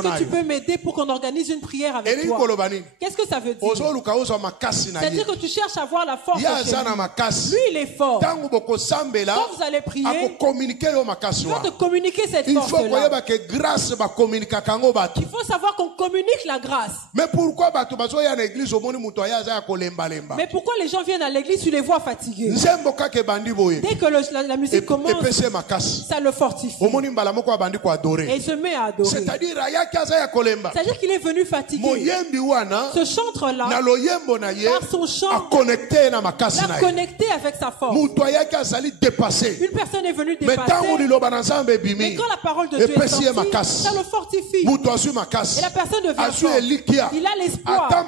que tu peux m'aider pour qu'on organise une prière avec toi? Qu'est-ce que ça veut dire? C'est-à-dire que tu cherches à avoir la force chez lui. Lui, il est fort. Quand vous allez prier, il va te communiquer cette force-là. Il faut savoir qu'on communique la grâce. Mais pourquoi les gens viennent à l'église, tu les vois fatigués? Dès que la musique commence, ça le fortifie. Et il se met à adorer. C'est-à-dire qu'il est venu fatigué. Ce chantre-là, par son chant, l'a connecté avec sa force. Une personne est venue dépasser. Mais quand la parole de Dieu est sortie, ça le fortifie. Et la personne devient forte. Il a l'espoir. Même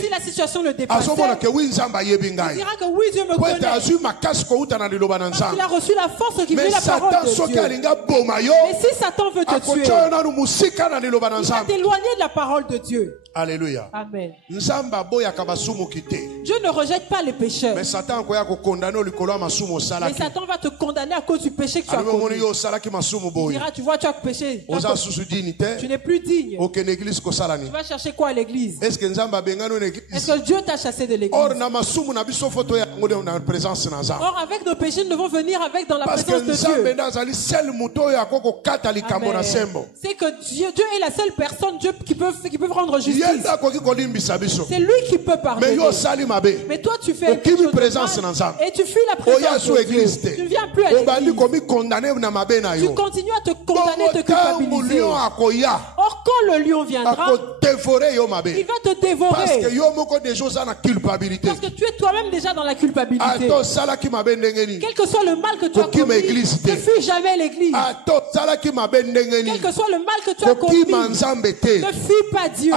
si la situation le dépasse, il dira que oui, Dieu me connaît. Parce qu'il a reçu la force qui veut la parole de Dieu. Mais si Satan veut te tuer, il va t'éloigner de la parole de Dieu. Alléluia. Amen. Dieu ne rejette pas les pécheurs. Mais Satan va te condamner à cause du péché que tu as commis. Il dira, tu vois, tu as péché. Tu n'es plus digne. Tu vas chercher quoi à l'église? Est-ce que Dieu t'a chassé de l'église? Or, avec nos péchés, nous devons venir dans la présence de Dieu. C'est que Dieu est la seule personne qui peut rendre justice. C'est lui qui peut pardonner. Mais toi tu fais quelque chose de mal et tu fuis la présence de Dieu. Tu ne viens plus à l'église. Tu continues à te condamner, te culpabiliser. Or, quand le lion viendra, il va te dévorer. Parce que tu es toi-même déjà dans la culpabilité. Quel que soit le mal que tu as commis, ne fuis jamais l'église. Quel que soit le mal que tu as commis, ne fuis pas Dieu.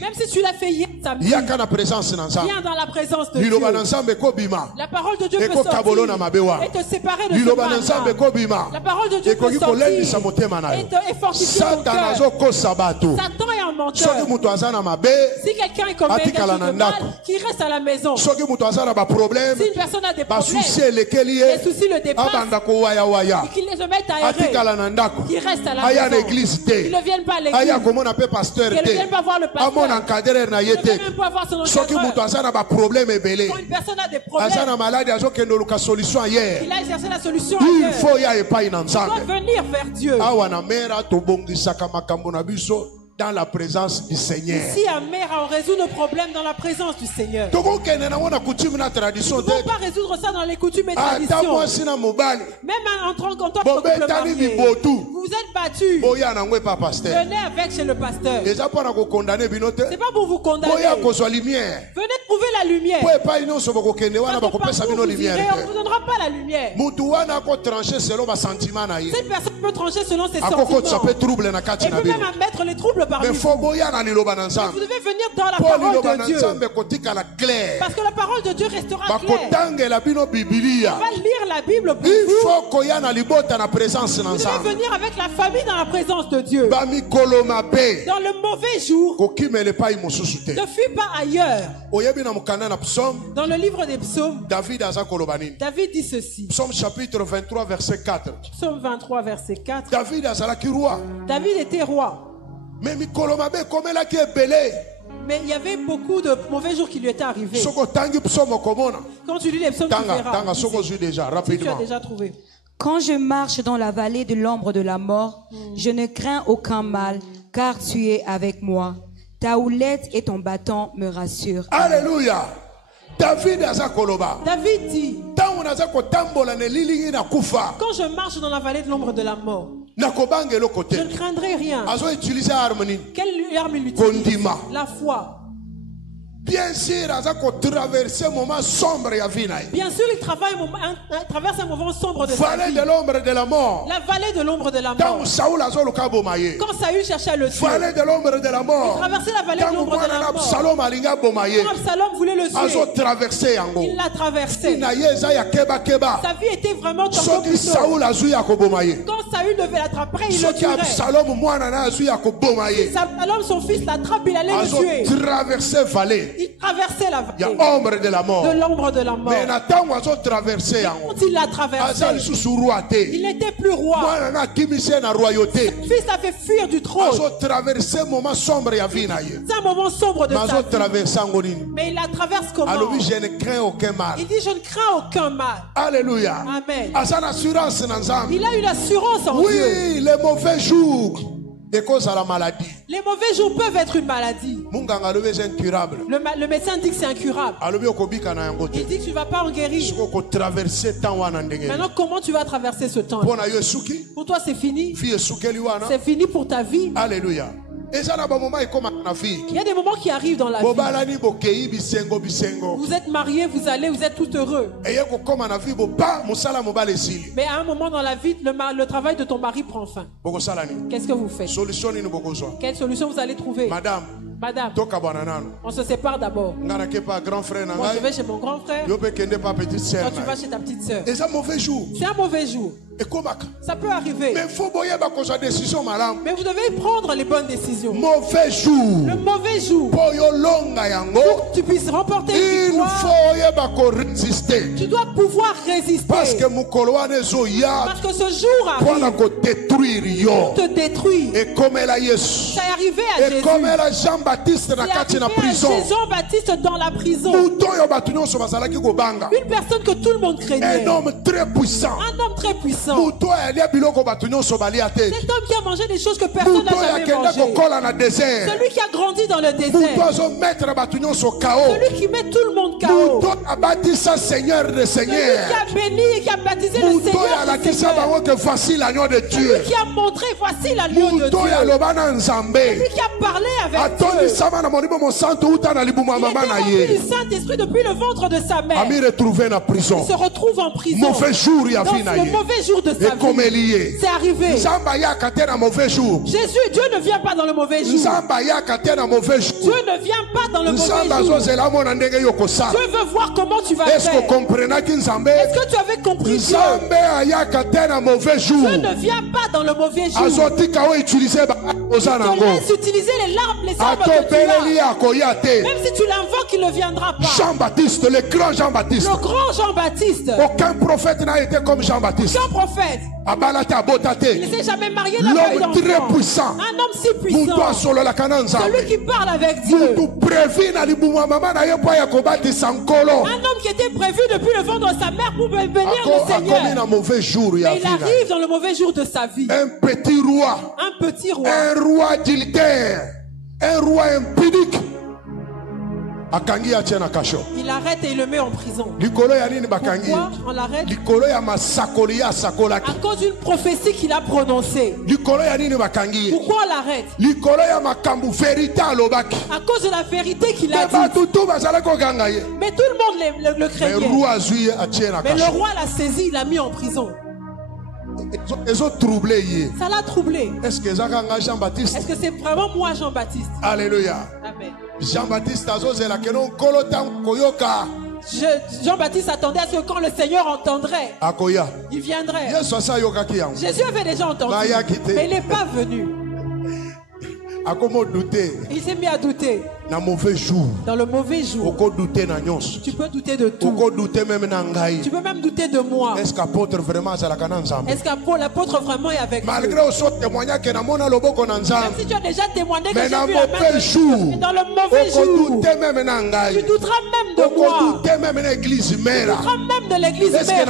Même si tu l'as fait hier samedi, viens dans la présence de Dieu. La parole de Dieu peut sortir et te séparer de ce mal. La parole de Dieu peut sortir et fortifier ton cœur. Satan est un menteur. Si quelqu'un est commis quelque chose de mal, qu'il reste à la maison. Si une personne a des problèmes, les soucis le dépassent, et qu'il les mette à errer, qu'il reste à la maison, qu'il ne vienne pas à l'église, qu'il ne vienne pas voir le pasteur, qu'il ne vienne même pas voir son encadreur. Quand une personne a des problèmes, il a exercé la solution ailleurs. Il doit venir vers Dieu. Dans la présence du Seigneur. Ici à Mera, on résout nos problèmes dans la présence du Seigneur. Nous ne pouvons pas résoudre ça dans les coutumes et traditions. Même en tant que couple marié, vous êtes battus. Venez avec chez le pasteur. C'est pas pour vous condamner. Venez trouver la lumière. Parce que partout vous irez, on ne vous donnera pas la lumière. Cette personne peut trancher selon ses sentiments. Et peut même mettre les troubles parmi vous. Vous devez venir dans la parole de Dieu. Parce que la parole de Dieu restera claire. On va lire la Bible pour vous. Vous devez venir avec la famille dans la présence de Dieu. Dans le mauvais jour, ne fuis pas ailleurs. Dans le livre des psaumes, David dit ceci. Psaume chapitre 23 verset 4. Psaume 23 verset 4. David était roi. Mais il y avait beaucoup de mauvais jours qui lui étaient arrivés. Quand tu lis les psaumes, tu verras. Si tu as déjà trouvé. Quand je marche dans la vallée de l'ombre de la mort, je ne crains aucun mal, car tu es avec moi. Ta houlette et ton bâton me rassurent. Alléluia. David dit, quand je marche dans la vallée de l'ombre de la mort, je ne craindrai rien. Quelle arme il utilise? La foi. Bien sûr, il traverse un moment sombre de sa vie. De l'ombre de la mort. La vallée de l'ombre de la mort. Quand Saül cherchait le tuer, il traversait la vallée de l'ombre de la mort. Quand Absalom voulait le tuer, il l'a traversé. Sa vie était vraiment tombée. Quand Saül devait l'attraper, il le tuerait. Si Absalom, son fils, l'attrape, il allait le tuer. Il traversait la vallée de l'ombre de la mort. Mais quand il l'a traversé, il n'était plus roi. Son fils l'a fait fuir du trône. C'est un moment sombre de sa vie. Mais il la traverse comment? Il dit, je ne crains aucun mal. Alléluia. Amen. Il a eu l'assurance en Dieu. Oui, les mauvais jours. La maladie. Les mauvais jours peuvent être une maladie. Le médecin dit que c'est incurable. Il dit que tu ne vas pas en guérir. Maintenant, comment tu vas traverser ce temps? Pour toi, c'est fini. C'est fini pour ta vie. Alléluia. Il y a des moments qui arrivent dans la vie. Vous êtes mariés, vous êtes tout heureux. Mais à un moment dans la vie, le travail de ton mari prend fin. Qu'est-ce que vous faites? Quelle solution vous allez trouver? Madame, on se sépare d'abord. Moi, je vais chez mon grand frère. Toi, tu vas chez ta petite sœur. C'est un mauvais jour. Ça peut arriver. Mais vous devez prendre les bonnes décisions. Le mauvais jour. Pour que tu puisses remporter une victoire, tu dois pouvoir résister. Parce que ce jour arrive pour te détruire. Ça est arrivé à Jésus. C'est arrivé à Jean-Baptiste dans la prison. Une personne que tout le monde craignait. Un homme très puissant. Cet homme qui a mangé des choses que personne n'a jamais mangé. Celui qui a grandi dans le désert. Celui qui met tout le monde KO. Celui qui a béni et qui a baptisé le Seigneur voici l'agneau de Dieu. Celui qui a montré voici l'agneau de Dieu. Celui qui a parlé avec Dieu. Il est rempli du Saint-Esprit depuis le ventre de sa mère. Il se retrouve en prison. Dans le mauvais jour de sa vie. C'est arrivé. Jésus, Dieu ne vient pas dans le mauvais jour. Dieu ne vient pas dans le mauvais jour. Dieu veut voir comment tu vas faire. Est-ce que tu avais compris Dieu? Dieu ne vient pas dans le mauvais jour. Il te laisse utiliser les armes que tu as. Même si tu l'invoques, il ne viendra pas. Jean-Baptiste, le grand Jean-Baptiste. Le grand Jean-Baptiste. Aucun prophète n'a été comme Jean-Baptiste. Aucun prophète. Il ne s'est jamais marié. L'homme très puissant. Un homme si puissant. Celui qui parle avec Dieu. Un homme qui était prévu depuis le ventre de sa mère pour venir le Seigneur. Mais il arrive dans le mauvais jour de sa vie. Un petit roi. Un petit roi. Un roi adultère. Un roi impudique. Il arrête et il le met en prison. Pourquoi on l'arrête? À cause d'une prophétie qu'il a prononcée. Pourquoi on l'arrête? À cause de la vérité qu'il a dit. Mais tout le monde le craignait. Mais le roi l'a saisi, il l'a mis en prison. Ça l'a troublé. Est-ce que c'est vraiment moi Jean-Baptiste? Alléluia. Amen. Jean-Baptiste Jean-Baptiste attendait à ce que quand le Seigneur entendrait, il viendrait. Jésus avait déjà entendu, mais il n'est pas venu. Il s'est mis à douter. Dans le mauvais jour, tu peux douter de tout. Tu peux même douter de moi. Est-ce que l'apôtre vraiment est avec Dieu? Même si tu as déjà témoigné que j'ai vu la main de Dieu, mais dans le mauvais jour, tu douteras même de moi. Tu douteras même de l'église mère.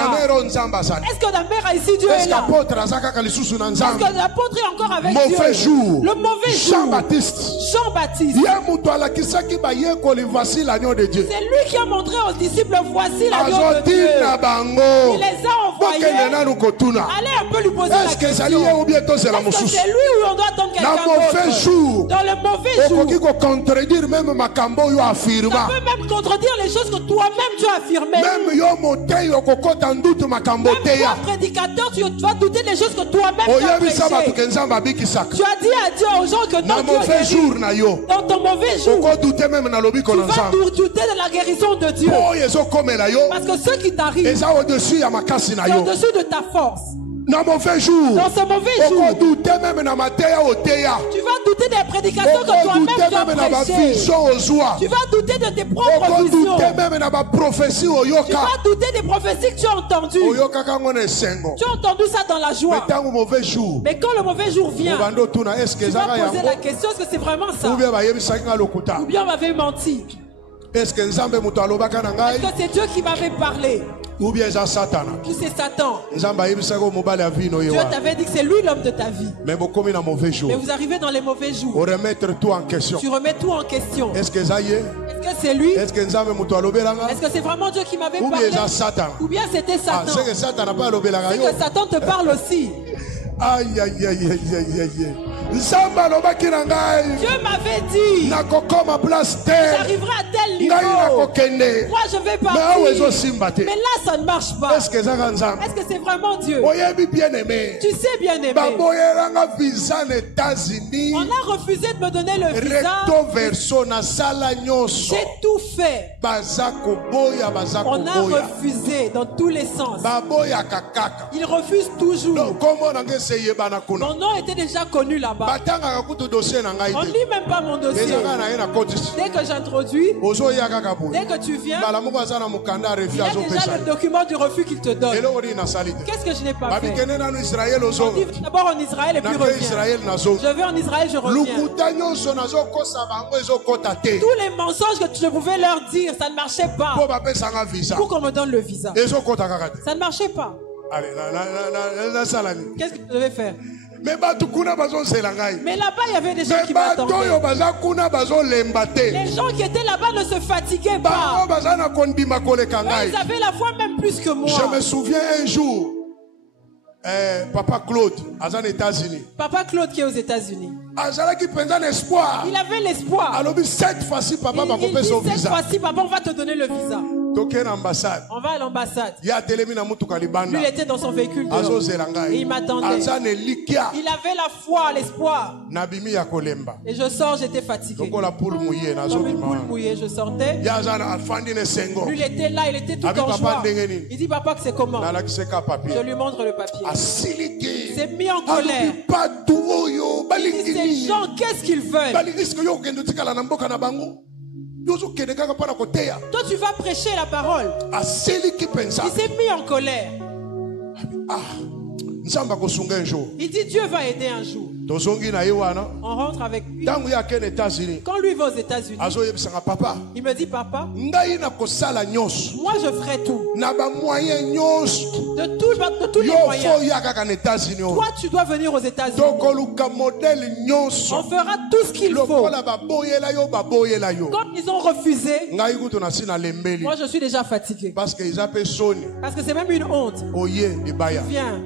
Est-ce que la mère ici Dieu est là? Est-ce que l'apôtre est encore avec Dieu? Le mauvais jour. Jean-Baptiste. C'est lui qui a montré aux disciples voici l'agneau de Dieu. Il les a envoyés. Allez un peu lui poser la question. Est-ce que c'est lui ou on doit attendre quelqu'un d'autre? Dans le mauvais jour, ça peut même contredire les choses que toi-même tu as affirmées. Même toi, prédicateur, tu vas douter des choses que toi-même tu as prêchées. Tu as dit à Dieu, aux gens que non, Dieu guérit. Dans ton mauvais jour, tu vas douter de la guérison de Dieu. Parce que ce qui t'arrive, c'est au-dessus de ta force. Dans ce mauvais jour, tu vas douter des prédications que toi-même tu as prêchées. Tu vas douter de tes propres visions. Tu vas douter des prophéties que tu as entendues. Tu as entendu ça dans la joie. Mais quand le mauvais jour vient, tu vas poser la question, est-ce que c'est vraiment ça? Ou bien on m'avait menti? Est-ce que c'est Dieu qui m'avait parlé? Ou bien c'est Satan? Dieu t'avait dit que c'est lui l'homme de ta vie. Mais vous arrivez dans les mauvais jours. Tu remets tout en question. Est-ce que c'est lui? Est-ce que c'est vraiment Dieu qui m'avait parlé? Ou bien c'était Satan? C'est que Satan te parle aussi. Aïe aïe aïe aïe aïe aïe. Dieu m'avait dit, j'arriverai à tel niveau. Moi je vais partir. Mais là ça ne marche pas. Est-ce que c'est vraiment Dieu? Tu sais bien aimé, on a refusé de me donner le visa. J'ai tout fait. On a refusé dans tous les sens. Ils refusent toujours. Mon nom était déjà connu là-bas. On ne lit même pas mon dossier. Dès que j'introduis, dès que tu viens, il y a déjà le document du refus qu'il te donne. Qu'est-ce que je n'ai pas fait? On dit d'abord en Israël et puis reviens. Je vais en Israël, je reviens. Tous les mensonges que je pouvais leur dire, ça ne marchait pas. Pour qu'on me donne le visa. Ça ne marchait pas. Qu'est-ce que je devais faire? Mais là-bas, il y avait des gens qui m'attendaient. Les gens qui étaient là-bas ne se fatiguaient pas. Ils avaient la foi même plus que moi. Je me souviens un jour, Papa Claude, aux États-Unis. Papa Claude qui est aux États-Unis. Il avait l'espoir. Alors, cette fois-ci, papa va couper son visa. Cette fois-ci, papa, on va te donner le visa. On va à l'ambassade. Lui, il était dans son véhicule et il m'attendait. Il avait la foi, l'espoir. Et je sors, j'étais fatigué. Comme une poule mouillée, je sortais. Lui, il était là, il était tout en joie. Il dit, papa, que c'est comment? Je lui montre le papier. Il s'est mis en colère. Il dit, ces gens, qu'est-ce qu'ils veulent? Toi, tu vas prêcher la parole. Il s'est mis en colère. Il dit, Dieu va aider un jour. On rentre avec lui. Quand lui va aux États-Unis, il me dit, papa, moi je ferai tout. De tous les moyens. Toi, tu dois venir aux États-Unis. On fera tout ce qu'il faut. Quand ils ont refusé, moi je suis déjà fatigué. Parce que c'est même une honte. Viens.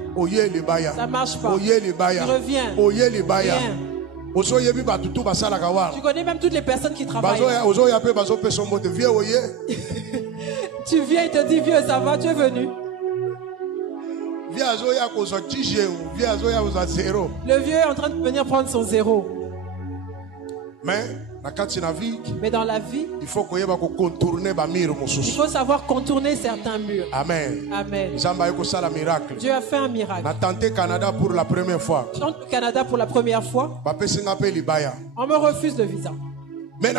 Ça marche pas. Je reviens. Rien. Tu connais même toutes les personnes qui travaillent. Tu viens, il te dit, vieux, ça va, tu es venu. Le vieux est en train de venir prendre son zéro. Mais dans la vie, il faut savoir contourner certains murs. Amen. Amen. Dieu a fait un miracle. Tenté Canada pour la première fois. Je chante au Canada pour la première fois. On me refuse le visa. Mais à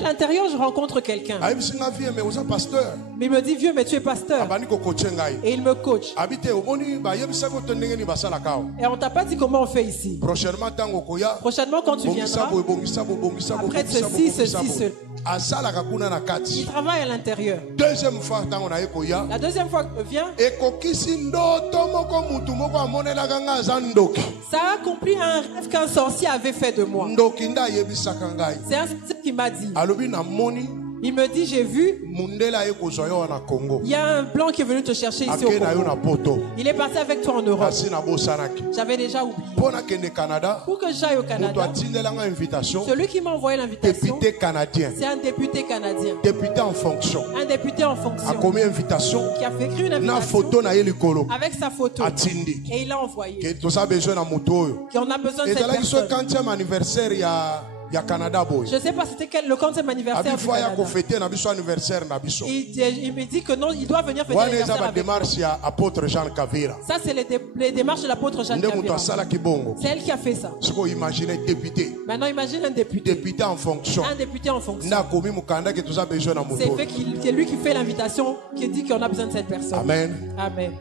l'intérieur, je rencontre quelqu'un. Mais il me dit, vieux, mais tu es pasteur. Et il me coach. Et on t'a pas dit comment on fait ici. Prochainement, quand tu viendras, après ceci, cela. Il travaille à l'intérieur. La deuxième fois que je viens, ça a accompli un rêve qu'un sorcier avait fait de moi. C'est un sorcier qui m'a dit. Il me dit, j'ai vu, il y a un blanc qui est venu te chercher ici au Congo. Il est parti avec toi en Europe. J'avais déjà oublié. Pour que j'aille au Canada, celui qui m'a envoyé l'invitation, c'est un député canadien. Député en fonction. Un député en fonction. Qui a fait écrire une invitation avec sa photo. Et il l'a envoyé. Qu'on a besoin de cette personne. Je ne sais pas c'était le 40e anniversaire du Canada. Il me dit que non, il doit venir fêter l'anniversaire avec moi. Ça, c'est les démarches de l'apôtre Jean Kavira. C'est elle qui a fait ça. Maintenant, imagine un député. Un député en fonction. C'est lui qui fait l'invitation, qui dit qu'on a besoin de cette personne. Amen. Amen.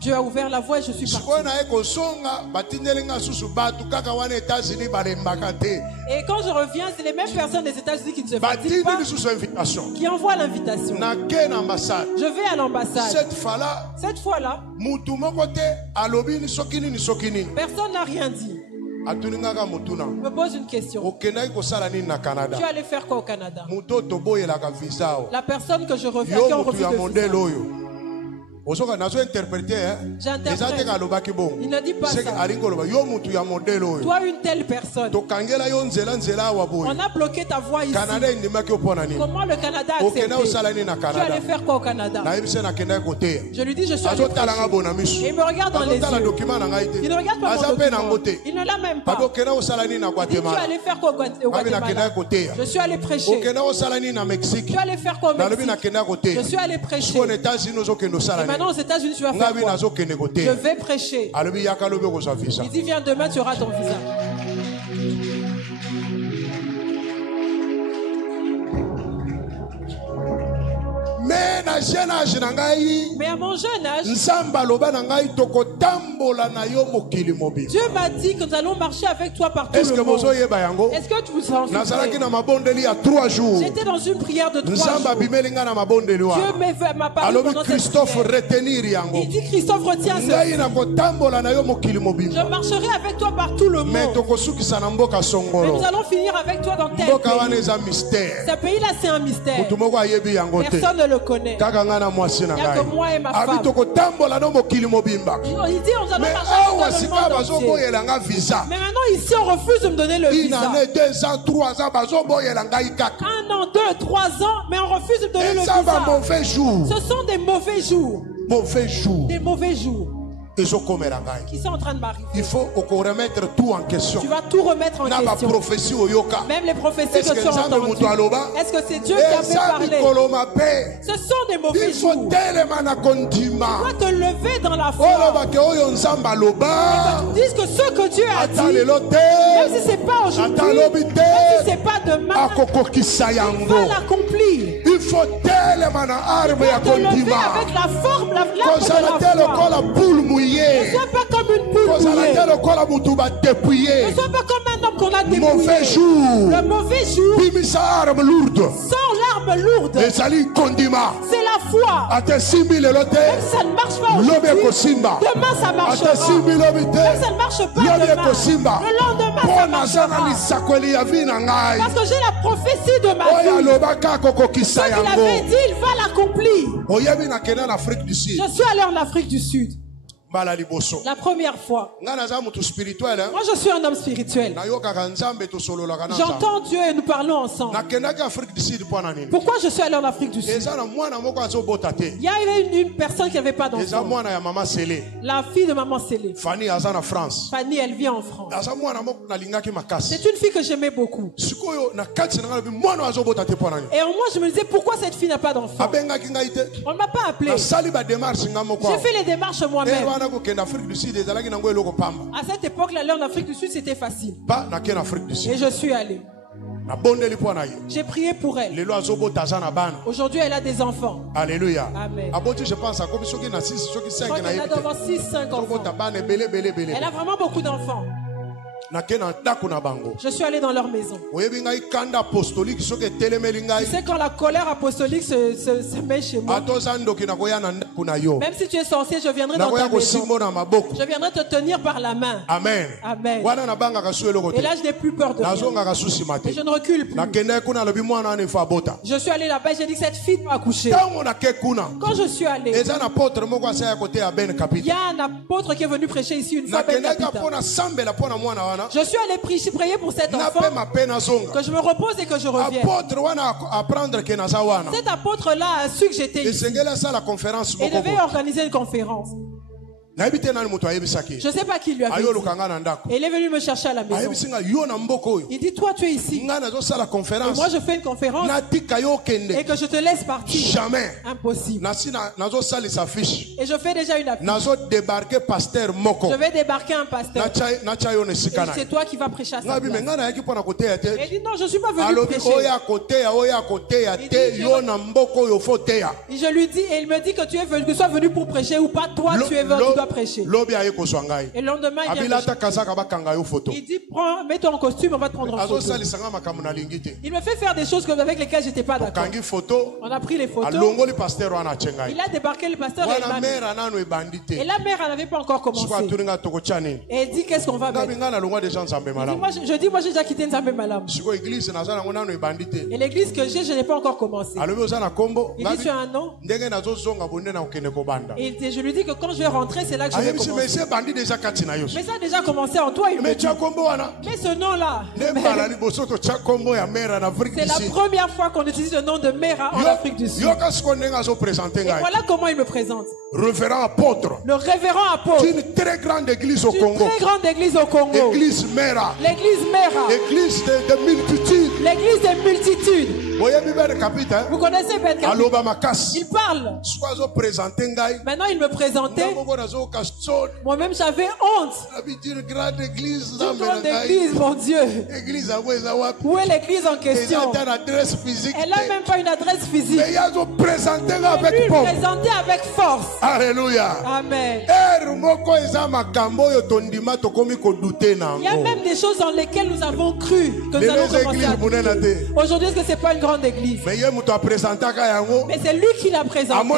Dieu a ouvert la voie et je suis parti. Et quand je reviens, c'est les mêmes personnes des États-Unis qui ne se fatiguent pas, qui envoient l'invitation. Je vais à l'ambassade. Cette fois-là, personne n'a rien dit. Je me pose une question. Tu allais faire quoi au Canada? La personne que je reviens, qui ont refusé le visa. J'interprète. Il ne dit pas ça. Toi, une telle personne, on a bloqué ta voix ici. Comment le Canada a accepté? Tu allais faire quoi au Canada? Je lui dis, je suis allé prêcher. Et il me regarde dans les yeux. Il ne regarde pas mon document. Il ne l'a même pas. Il dit, tu allais faire quoi au Guatemala? Je suis allé prêcher. Tu allais faire quoi au Mexique? Je suis allé prêcher. Maintenant, aux États-Unis, tu vas faire quoi? Je vais prêcher. Il dit, viens demain, tu auras ton visa. Mais à mon jeune âge, Dieu m'a dit que nous allons marcher avec toi partout le monde. Est-ce que tu vous en souviens? J'étais dans une prière de 3 jours. Dieu m'a parlé pendant cette prière. Il dit, Christophe, retiens ceci. Je marcherai avec toi partout le monde. Mais nous allons finir avec toi dans tel pays. Ce pays-là, c'est un mystère. Personne ne le connaît. Il n'y a que moi et ma femme. Il dit on doit marcher dans le monde entier. Mais maintenant ici on refuse de me donner le visa. 1 an, 2, 3 ans, mais on refuse de me donner le visa. Ce sont des mauvais jours. Des mauvais jours. Qui sont en train de m'arriver. Il faut remettre tout en question. Tu vas tout remettre en question. Même les prophéties que tu as entendues. Est-ce que c'est Dieu qui a fait parler? Ce sont des mauvais jours. Tu dois te lever dans la foi. Et que tu dises que ce que Dieu a dit, même si ce n'est pas aujourd'hui, même si ce n'est pas demain, il va l'accomplir. Il faut te lever avec la forme, la foi. Ne sois pas comme une poule mouillée. Ne sois pas comme un homme qu'on a dépouillé. Le mauvais jour. Sors l'arme lourde. C'est la foi. Même si ça ne marche pas aujourd'hui, demain ça marchera. Même si ça ne marche pas demain, le lendemain ça marchera. Parce que j'ai la prophétie de ma vie. Ce qu'il avait dit, il va l'accomplir. Je suis allé en Afrique du Sud. La première fois. Moi je suis un homme spirituel. J'entends Dieu et nous parlons ensemble. Pourquoi je suis allé en Afrique du Sud? Il y avait une personne qui n'avait pas d'enfant. La fille de maman Célé. Fanny elle vit en France. C'est une fille que j'aimais beaucoup. Et moi je me disais pourquoi cette fille n'a pas d'enfant. On ne m'a pas appelé. J'ai fait les démarches moi-même. À cette époque, aller en Afrique du Sud, c'était facile. Et je suis allé. J'ai prié pour elle. Aujourd'hui, elle a des enfants. Alléluia. Amen. Je pense qu'elle a devant 6-5 enfants. Elle a vraiment beaucoup d'enfants. Je suis allé dans leur maison. Tu sais quand la colère apostolique se met chez moi. Même si tu es sorcier, je viendrai dans ta maison. Je viendrai te tenir par la main. Amen. Amen. Et là je n'ai plus peur de rien. Et je ne recule plus. Je suis allé là-bas et j'ai dit que cette fille doit accoucher. Quand je suis allé, il y a un apôtre qui est venu prêcher ici une fois. Je suis allé prier pour cet enfant, que je me repose et que je revienne. Cet apôtre-là a su que j'étais ici. Il devait organiser une conférence. Je ne sais pas qui lui a dit. Et il est venu me chercher à la maison. Il dit, toi tu es ici. Et moi je fais une conférence. Et que je te laisse partir. Jamais. Impossible. Et je fais déjà une affiche. Je vais débarquer un pasteur. Et c'est toi qui vas prêcher à sa place. Il dit, non, je ne suis pas venu prêcher. Et je lui dis, et il me dit que tu es venu, que tu sois venu pour prêcher ou pas, toi tu es venu. Prêcher. Et le lendemain, il dit, mets-toi en costume, on va te prendre en photo. Il me fait faire des choses avec lesquelles je n'étais pas d'accord. On a pris les photos. Il a débarqué le pasteur et la mère n'avait pas encore commencé. Et il dit, qu'est-ce qu'on va mettre? Je dis, moi j'ai déjà quitté Nzambe Malam. Et l'église que j'ai, je n'ai pas encore commencé. Il dit, tu as un nom? Et je lui dis que quand je vais rentrer, c'est là que je vais commencer. Mais ça a déjà commencé en toi. Mais ce nom-là, c'est la première fois qu'on utilise le nom de Mera en Afrique du Sud. Et voilà comment il me présente. Le révérend apôtre d'une très grande église au Congo. L'église Mera. L'église des multitudes. L'église des multitudes. Vous connaissez Ben Kapi? Il parle. Maintenant il me présentait. Moi-même j'avais honte. Une grande église, mon Dieu. Où est l'église en question? Elle n'a même pas une adresse physique. Mais il lui présenter avec force. Alléluia. Amen. Il y a même des choses dans lesquelles nous avons cru que nous allons commencer à douter. Aujourd'hui, est-ce que c'est pas une grande église? Mais c'est lui qui l'a présenté. Il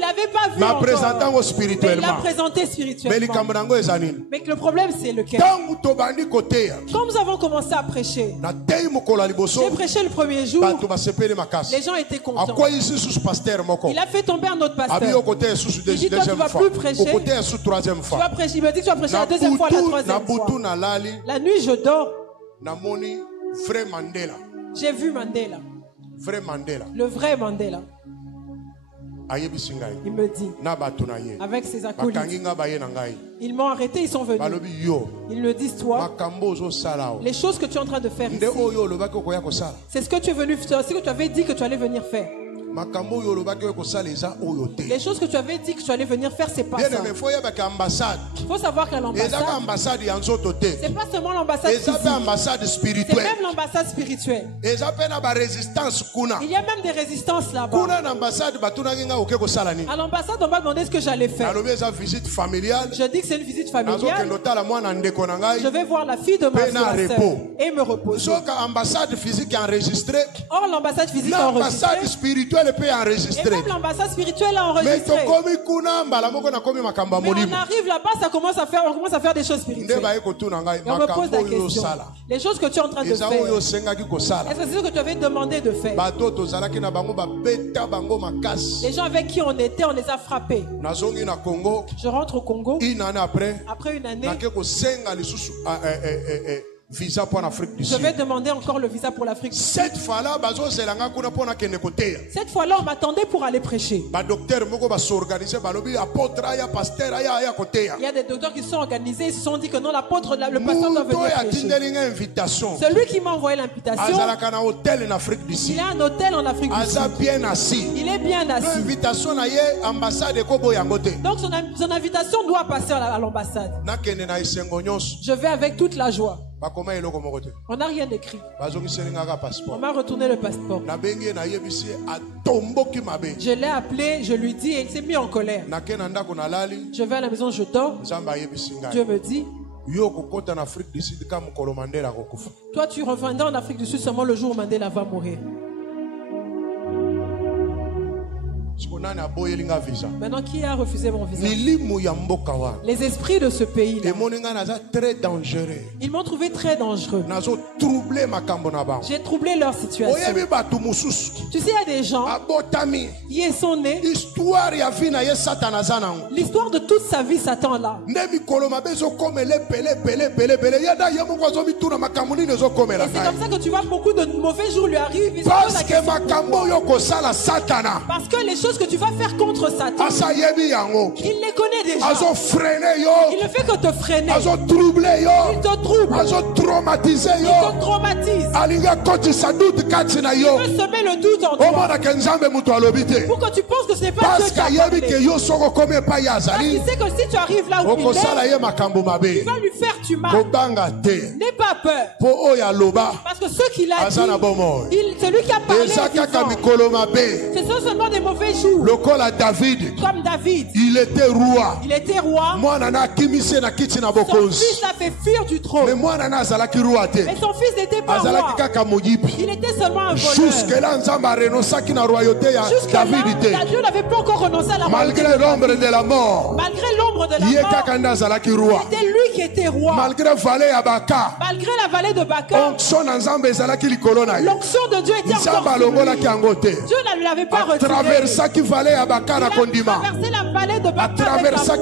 n'avait pas vu encore. Mais il l'a présenté spirituellement. Mais le problème, c'est lequel? Quand nous avons commencé à prêcher, j'ai prêché le premier jour. Les gens étaient contents. Il a fait tomber un autre pasteur. Il dit, toi, tu ne vas plus prêcher. Tu vas prêcher. Il me dit que tu vas prêcher la deuxième fois, la troisième fois. La nuit, je dors. J'ai vu Mandela. Le vrai Mandela. Il me dit, avec ses acolytes, ils m'ont arrêté, ils sont venus. Ils me disent, toi, les choses que tu es en train de faire ici, c'est ce que tu es venu faire, c'est ce que tu avais dit que tu allais venir faire. Les choses que tu avais dit que tu allais venir faire, c'est pas ça. Il faut savoir qu'à l'ambassade, c'est pas seulement l'ambassade physique, c'est même l'ambassade spirituelle. Il y a même des résistances là-bas. À l'ambassade, on m'a demandé ce que j'allais faire. Je dis que c'est une visite familiale. Je vais voir la fille de ma soeur et me reposer. Or, l'ambassade physique est enregistrée. L'ambassade spirituelle peut enregistrer. Et même l'ambassade spirituelle a enregistré. Mais on arrive là-bas, on commence à faire des choses spirituelles. Et on me pose la question. Les choses que tu es en train de faire, est-ce que c'est ce que tu avais demandé de faire? Les gens avec qui on était, on les a frappés. Je rentre au Congo. Après une année, visa pour l'Afrique du Sud. Je vais demander encore le visa pour l'Afrique du Sud. Cette fois-là, on m'attendait pour aller prêcher. Il y a des docteurs qui sont organisés, ils se sont dit que non, l'apôtre, le pasteur doit venir prêcher. Celui qui m'a envoyé l'invitation, il a un hôtel en Afrique du Sud. Il est bien assis. Donc son invitation doit passer à l'ambassade. Je vais avec toute la joie. On n'a rien écrit. On m'a retourné le passeport. Je l'ai appelé, je lui dis, et il s'est mis en colère. Je vais à la maison, je dors. Dieu me dit, toi tu reviendras en Afrique du Sud seulement le jour où Mandela va mourir. Maintenant, qui a refusé mon visa? Les esprits de ce pays-là. Ils m'ont trouvé très dangereux. J'ai troublé leur situation. Tu sais, il y a des gens qui sont nés. L'histoire de toute sa vie, Satan là. Et c'est comme ça que tu vois beaucoup de mauvais jours lui arrivent. Parce que les choses que tu vas faire contre Satan, il les connaît déjà. Il ne fait que te freiner. Il te trouble. Il te traumatise. Il veut semer le doute en toi pour que tu penses que ce n'est pas Dieu qui a parlé. Parce qu'il sait que si tu arrives là où il est, tu vas lui faire du mal. N'aie pas peur. Parce que ce qu'il a dit, c'est lui qui a parlé. Ce sont seulement des mauvais jours. Comme David, il était roi. Son fils l'a fait fuir du trône. Mais son fils n'était pas roi. Il était seulement un voleur. Jusque-là, Dieu n'avait pas encore renoncé à la royauté. Malgré l'ombre de la mort, c'était lui qui était roi. Malgré la vallée de Baka, l'onction de Dieu était encore sur lui. Dieu ne l'avait pas retiré. Il a traversé la vallée de Baka avec la foi. Il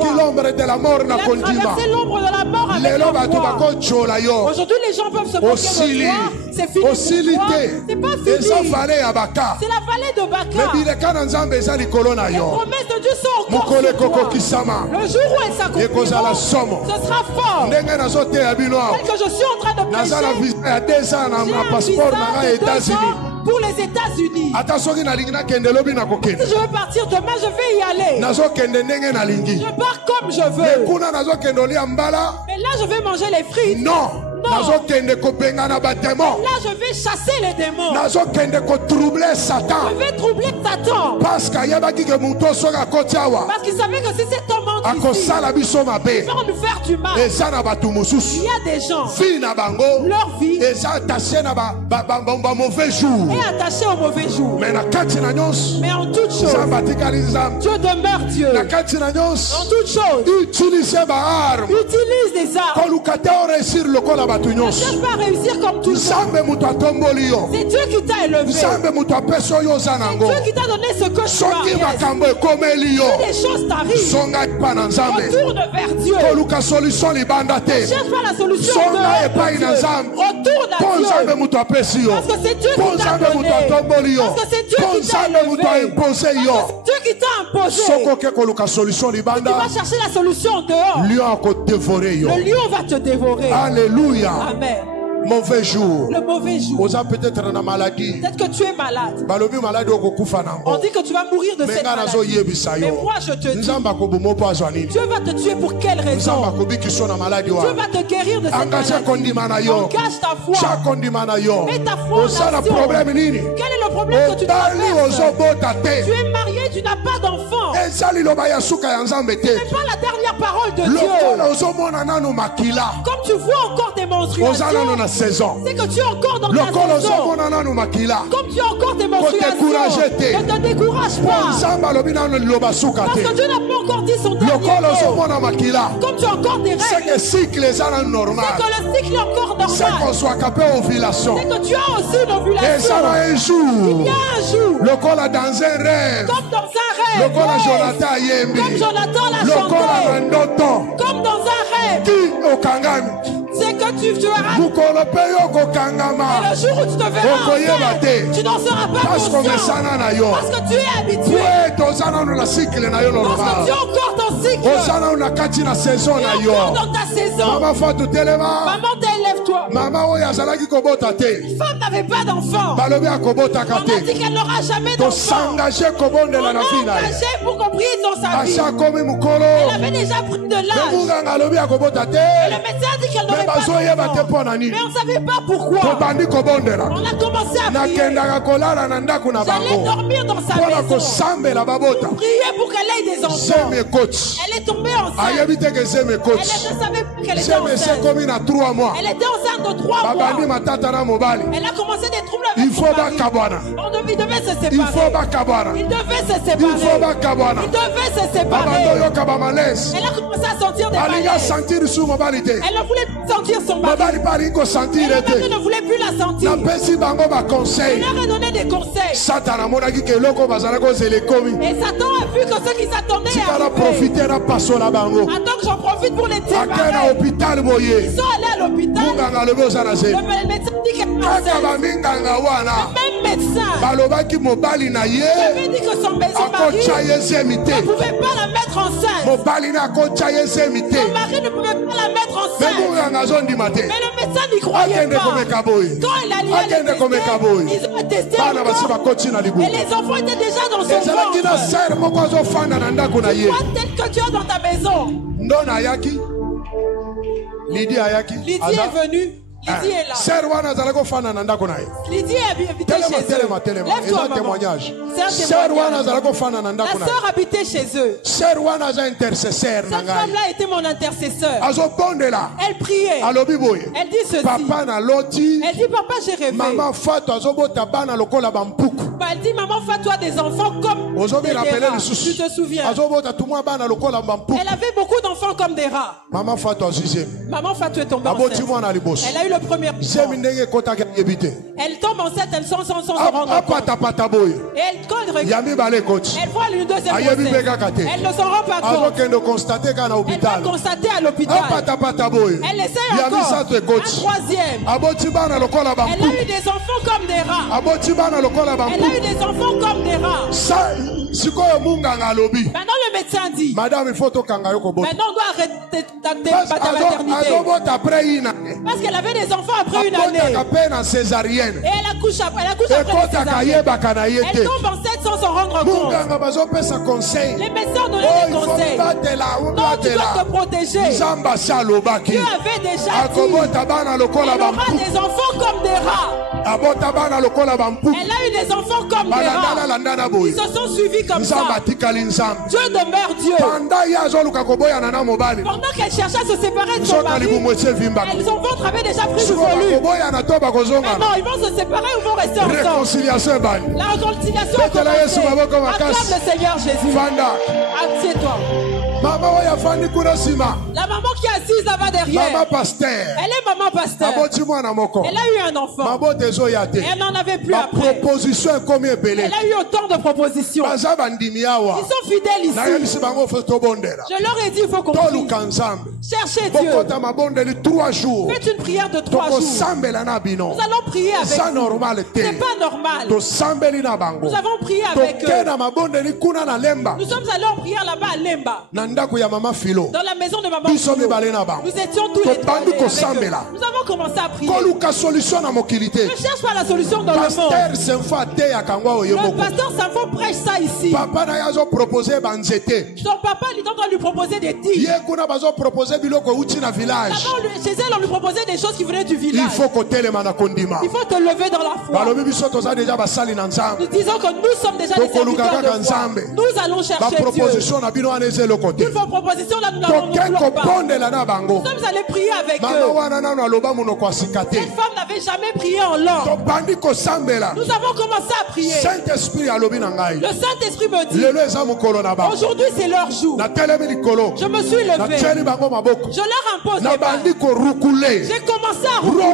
a traversé l'ombre de la mort avec la foi. Aujourd'hui, les gens peuvent se moquer de toi. C'est fini pour toi. C'est pas fini. C'est la vallée de Baka. Les promesses de Dieu sont encore sur toi. Le jour où elles s'accompliront, ce sera fort. Tel que je suis en train de prêcher, j'ai un visa de 2 ans pour les États-Unis. Si je veux partir demain, je vais y aller. Je pars comme je veux. Mais là, je vais manger les frites. Non. Là, je vais chasser les démons. Je vais troubler Satan. Parce qu'il savait que si cet homme rentre ici, ils vont nous faire du mal. Il y a des gens, leur vie est attachée au mauvais jour. Mais en toute chose, Dieu demeure Dieu. En toute chose, utilise des armes. Ne cherche pas à réussir comme tout le monde. C'est Dieu qui t'a élevé. C'est Dieu qui t'a donné ce que tu as. Si des choses t'arrivent, retourne vers Dieu. Ne cherche pas la solution de Dieu. Retourne à Dieu. Parce que c'est Dieu qui t'a donné. Parce que c'est Dieu qui t'a élevé. Parce que c'est Dieu qui t'a imposé. Si tu vas chercher la solution dehors, le lion va te dévorer. Alléluia. Amen. Mauvais jour. Le mauvais jour. Peut-être une maladie. Peut-être que tu es malade. On dit que tu vas mourir de cette maladie. Mais moi je te dis, Dieu va te tuer pour quelle raison? Dieu va te guérir de cette maladie. Engage ta foi. Mets ta foi en action. Quel est le problème que tu traverses? Tu es marié, tu n'as pas d'enfant. Ce n'est pas la dernière parole de Dieu. Comme tu vois encore des menstruations, c'est que tu es encore dans ta saison. Comme tu as encore tes menstruations, ne te décourage pas. Parce que Dieu n'a pas encore dit son dernier mot. Comme tu as encore des règles, c'est que le cycle est encore normal. C'est que tu as aussi une ovulation. Il y a un jour, comme dans un rêve, comme Jonathan l'a chanté, comme dans un rêve, c'est que tu verras. Et le jour où tu te verras enceinte, tu n'en seras pas conscient. Parce que tu es habitué. Parce que tu as encore ton cycle. Tu es encore dans ta saison. Maman, t'élève-toi. Une femme n'avait pas d'enfant. On a dit qu'elle n'aura jamais d'enfant. On a engagé pour qu'on prie dans sa vie. Elle avait déjà pris de l'âge. Et le médecin a dit qu'elle n'aurait pas d'enfant. Mais on ne savait pas pourquoi. On a commencé à prier. J'allais dormir dans sa maison. Prier pour qu'elle ait des enfants. Elle est tombée enceinte. Elle ne savait pas qu'elle était enceinte. Elle était enceinte de 3 mois. Elle a commencé des troubles avec son mari. Il devait se séparer. Il devait se séparer. Elle a commencé à sentir des malaises. Elle ne voulait plus sentir son mari. Et le mari ne voulait plus la sentir. Il leur a donné des conseils. Et Satan a vu que ceux qui s'attendaient à arriver. Attends que j'en profite pour les séparer. Ils sont allés à l'hôpital. Le médecin dit qu'elle est enceinte. Le même médecin avait dit que son mari ne pouvait pas la mettre enceinte. Son mari ne pouvait pas la mettre enceinte. Mais le médecin n'y croyait pas. Quand il a lié les tests, ils ont testé encore. Et les enfants étaient déjà dans son ventre. Tu vois tel que tu as dans ta maison. Lydie est venue. Lydie est là. Lydie est habitée chez eux. Lève-toi, maman. C'est un témoignage. La sœur habitait chez eux. Cette femme-là était mon intercesseur. Elle priait. Elle dit ceci. Elle dit, papa, j'ai rêvé. Elle dit, maman, fais-toi des enfants comme des rats. Tu te souviens? Elle avait beaucoup d'enfants comme des rats. Maman Fatou est tombée enceinte. Elle a eu le premier enfant. Elle tombe enceinte, elle sans se rendre compte. Et elle, quand elle regarde, elle voit une deuxième grossesse. Elle ne s'en rend pas compte. Elle va constater à l'hôpital. Elle essaie encore. Un troisième. Elle a eu des enfants comme des rats. Elle a eu des enfants comme des rats. Maintenant le médecin dit, madame, il faut maintenant on doit arrêter ta maternité. Parce qu'elle avait des enfants après une année. Et elle accouche après césarienne. Elle tombe enceinte sans s'en rendre compte. Les médecins ont donné des conseils. Non, tu dois te protéger. Dieu avait déjà dit, elle aura des enfants comme des rats. Elle a eu des enfants comme des rats. Ils se sont suivis comme ça. Dieu demeure Dieu. Pendant qu'elle cherchait à se séparer de son mari, son ventre avait déjà pris du volume. Maintenant, ils vont se séparer ou vont rester ensemble. La réconciliation a commencé. Acclame le Seigneur Jésus. Assieds-toi. La maman qui est assise là-bas derrière. Elle est maman pasteur. Elle a eu un enfant. Et elle n'en avait plus après. Elle a eu autant de propositions. Ils sont fidèles ici. Je leur ai dit, il faut qu'on prie. Cherchez Dieu. Faites une prière de 3 jours. Nous allons prier avec vous. Ce n'est pas normal. Nous avons prié avec eux. Nous sommes allés en prière là-bas à Lemba. Dans la maison de maman Philo. Nous étions tous les trois. Nous avons commencé à prier. Ne cherche pas la solution dans le monde. Le pasteur Sanfo prêche ça ici. Son papa il est en train de lui proposer des tiges. Chez elle on lui proposait des choses qui venaient du village. Il faut te lever dans la foi. Nous disons que nous sommes déjà des serviteurs de foi. Nous allons chercher Dieu. Toutes vos propositions là nous n'avons pas. Nous sommes allés prier avec eux. Cette femme n'avait jamais prié en langue. Nous avons commencé à prier. Le Saint-Esprit me dit aujourd'hui c'est leur jour. Je me suis levé. Je leur impose les mains. J'ai commencé à rouler.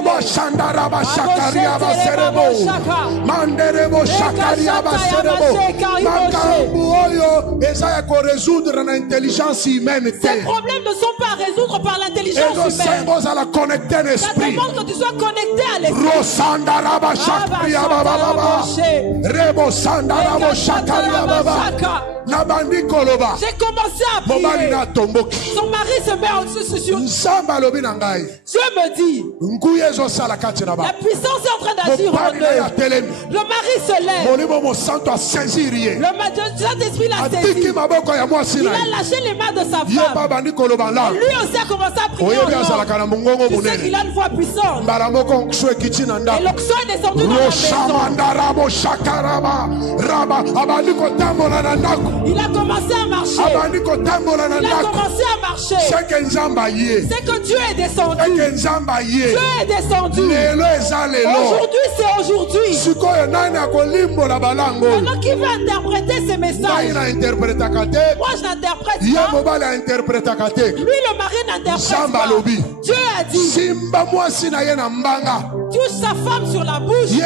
Ces problèmes ne sont pas à résoudre par l'intelligence humaine. Ça demande que tu sois connecté à l'esprit. J'ai commencé à prier. Son mari se met au-dessus sur Dieu me dit la puissance est en train d'agir en eux. Le mari se lève. Le Saint-Esprit l'a saisi. Il a lâché les mains de sa femme. Lui aussi a commencé à prier en langue. Tu sais qu'il a une voix puissante. Et l'onction est descendu dans la maison. Il a commencé à marcher. C'est que Dieu est descendu. Dieu est descendu. Aujourd'hui, c'est aujourd'hui. Maintenant, qui va interpréter ces messages? Moi, je n'interprète pas. Lui, le mari n'interprète pas. Dieu a dit touche sa femme sur la bouche. C'est elle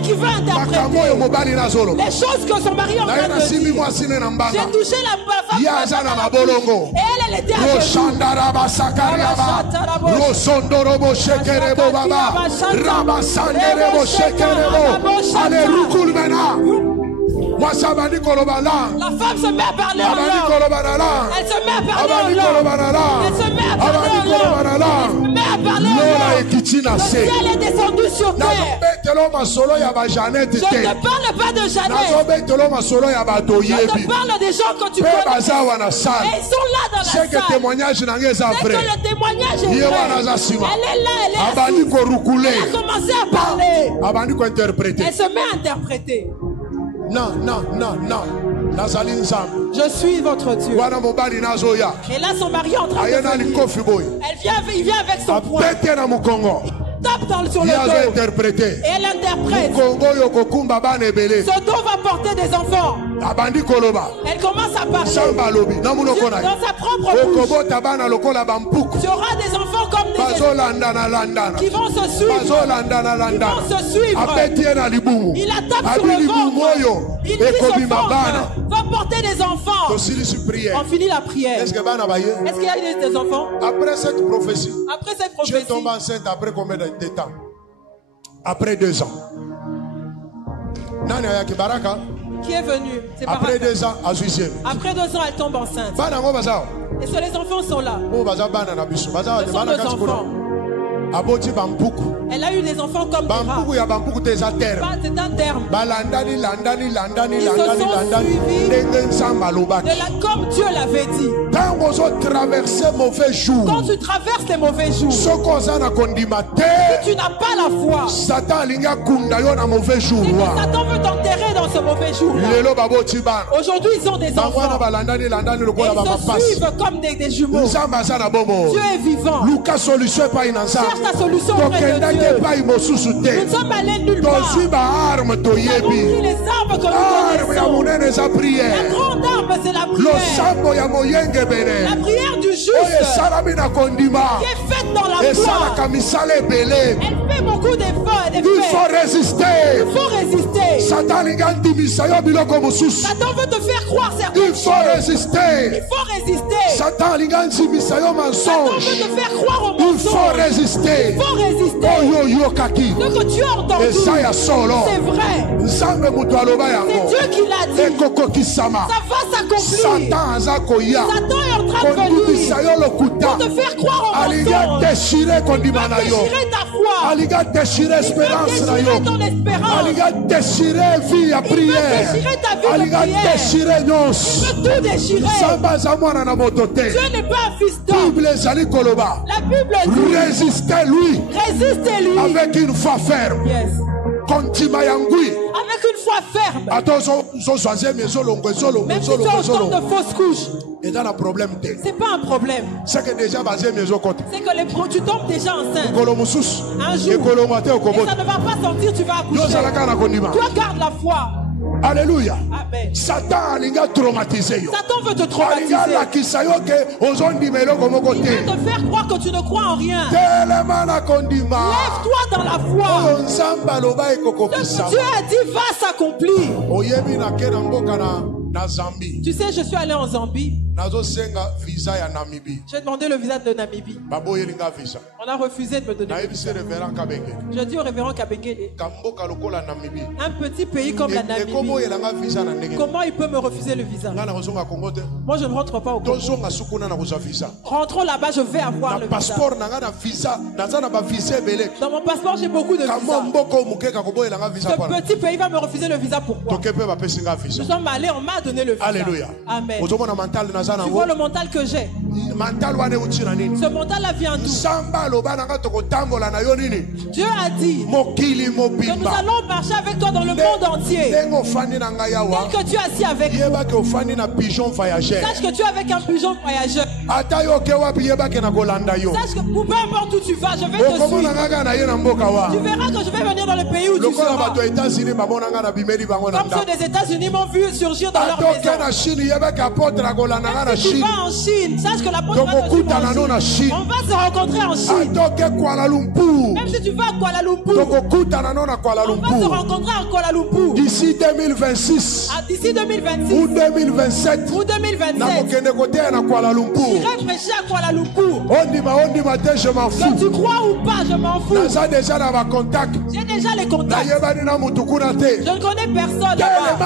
qui va interpréter les choses que son mari est en train de dire. J'ai touché la femme et elle était à la femme se met à parler en langue. Elle se met à parler en langue. Elle se met à parler en langue. Le ciel est descendu sur terre. Je ne parle pas de Jeannette. Je te parle des gens que tu connais. Et ils sont là dans la salle. C'est que le témoignage est vrai. Elle est là, elle est assise. Elle a commencé à parler. Elle se met à interpréter. Non. Je suis votre Dieu. Et là, son mari est en train de venir. Il vient avec son poing. Tape sur le dos. Et elle interprète. Ce dos va porter des enfants. Elle commence à parler. Dans sa propre bouche. Tu auras des enfants comme des qui vont se suivre. Il la tape sur le ventre. Il dit son ventre va porter des enfants. On finit la prière. Est-ce qu'il y a des enfants? Après cette prophétie, tu es tombée enceinte après combien de temps? Après 2 ans. Qui est venu? Après 2 ans, à Zuzienne. Après 2 ans, elle tombe enceinte. Et les enfants sont là. Ce sont nos enfants. Elle a eu des enfants comme des rats. C'est un terme. Ils se sont suivis comme Dieu l'avait dit. Quand tu traverses les mauvais jours, si tu n'as pas la foi, Satan veut t'enterrer dans ce mauvais jour-là. Aujourd'hui, ils ont des enfants. Ils se suivent comme des jumeaux. Dieu est vivant. Cherche ta solution auprès de Dieu. Nous ne sommes allés nulle part. Nous avons pris les armes que nous connaissons. La grande arme, c'est la prière. La prière du juste qui est faite dans la foi. Elle fait beaucoup d'efforts. Il faut résister. Il faut résister. Satan veut te faire croire certaines choses. Il faut résister. Il faut résister. Satan veut te faire croire au mensonge. Il faut résister. Il faut résister. Ce que tu as entendu, c'est vrai. C'est Dieu qui l'a dit. Ça va s'accomplir. Satan est en train de venir pour te faire croire au mensonge. Il va déchirer ta foi. Il va déchirer ton espérance. Il va déchirer ta vie de prière. Il veut tout déchirer. Dieu n'est pas un fiston. La Bible dit résistez-lui. Résistez-lui avec une foi ferme. Yes. Avec une foi ferme. Même si tu as autant de fausses couches, c'est pas un problème. C'est que déjà tu tombes déjà enceinte. Un jour, et ça ne va pas sortir, tu vas accoucher. Toi, garde la foi. Alléluia. Amen. Satan veut te traumatiser. Il veut te faire croire que tu ne crois en rien. Lève-toi dans la foi. Ce que Dieu a dit va s'accomplir. Tu sais, je suis allé en Zambie. J'ai demandé le visa de Namibie. On a refusé de me donner le visa. Je dis au révérend Kabengele, un petit pays comme la Namibie, comment il peut me refuser le visa? Moi, je ne rentre pas au Congo. Rentrons là-bas, je vais avoir le visa. Dans mon passeport, j'ai beaucoup de visas. Ce petit pays va me refuser le visa. Pourquoi? Nous sommes allés, on m'a donné le visa. Alléluia. Amen. Tu vois le mental que j'ai. Ce mental-là vient d'où? Dieu a dit que nous allons marcher avec toi dans le monde entier. Tel que tu es assis avec nous. Sache que tu es avec un pigeon voyageur. Sache que peu importe où tu vas, je vais te suivre. Tu verras que je vais venir dans le pays où tu seras. Comme ceux des États-Unis m'ont vu surgir dans leur maison. Même si tu vas en Chine, sache que l'apôtre va te suivre en Chine. On va se rencontrer en Chine. Même si tu vas à Kuala Lumpur, on va se rencontrer à Kuala Lumpur. D'ici 2026 ou 2027, j'irai prêcher à Kuala Lumpur. Je m'en fous. Que tu crois ou pas, je m'en fous. J'ai déjà les contacts. Je ne connais personne là-bas.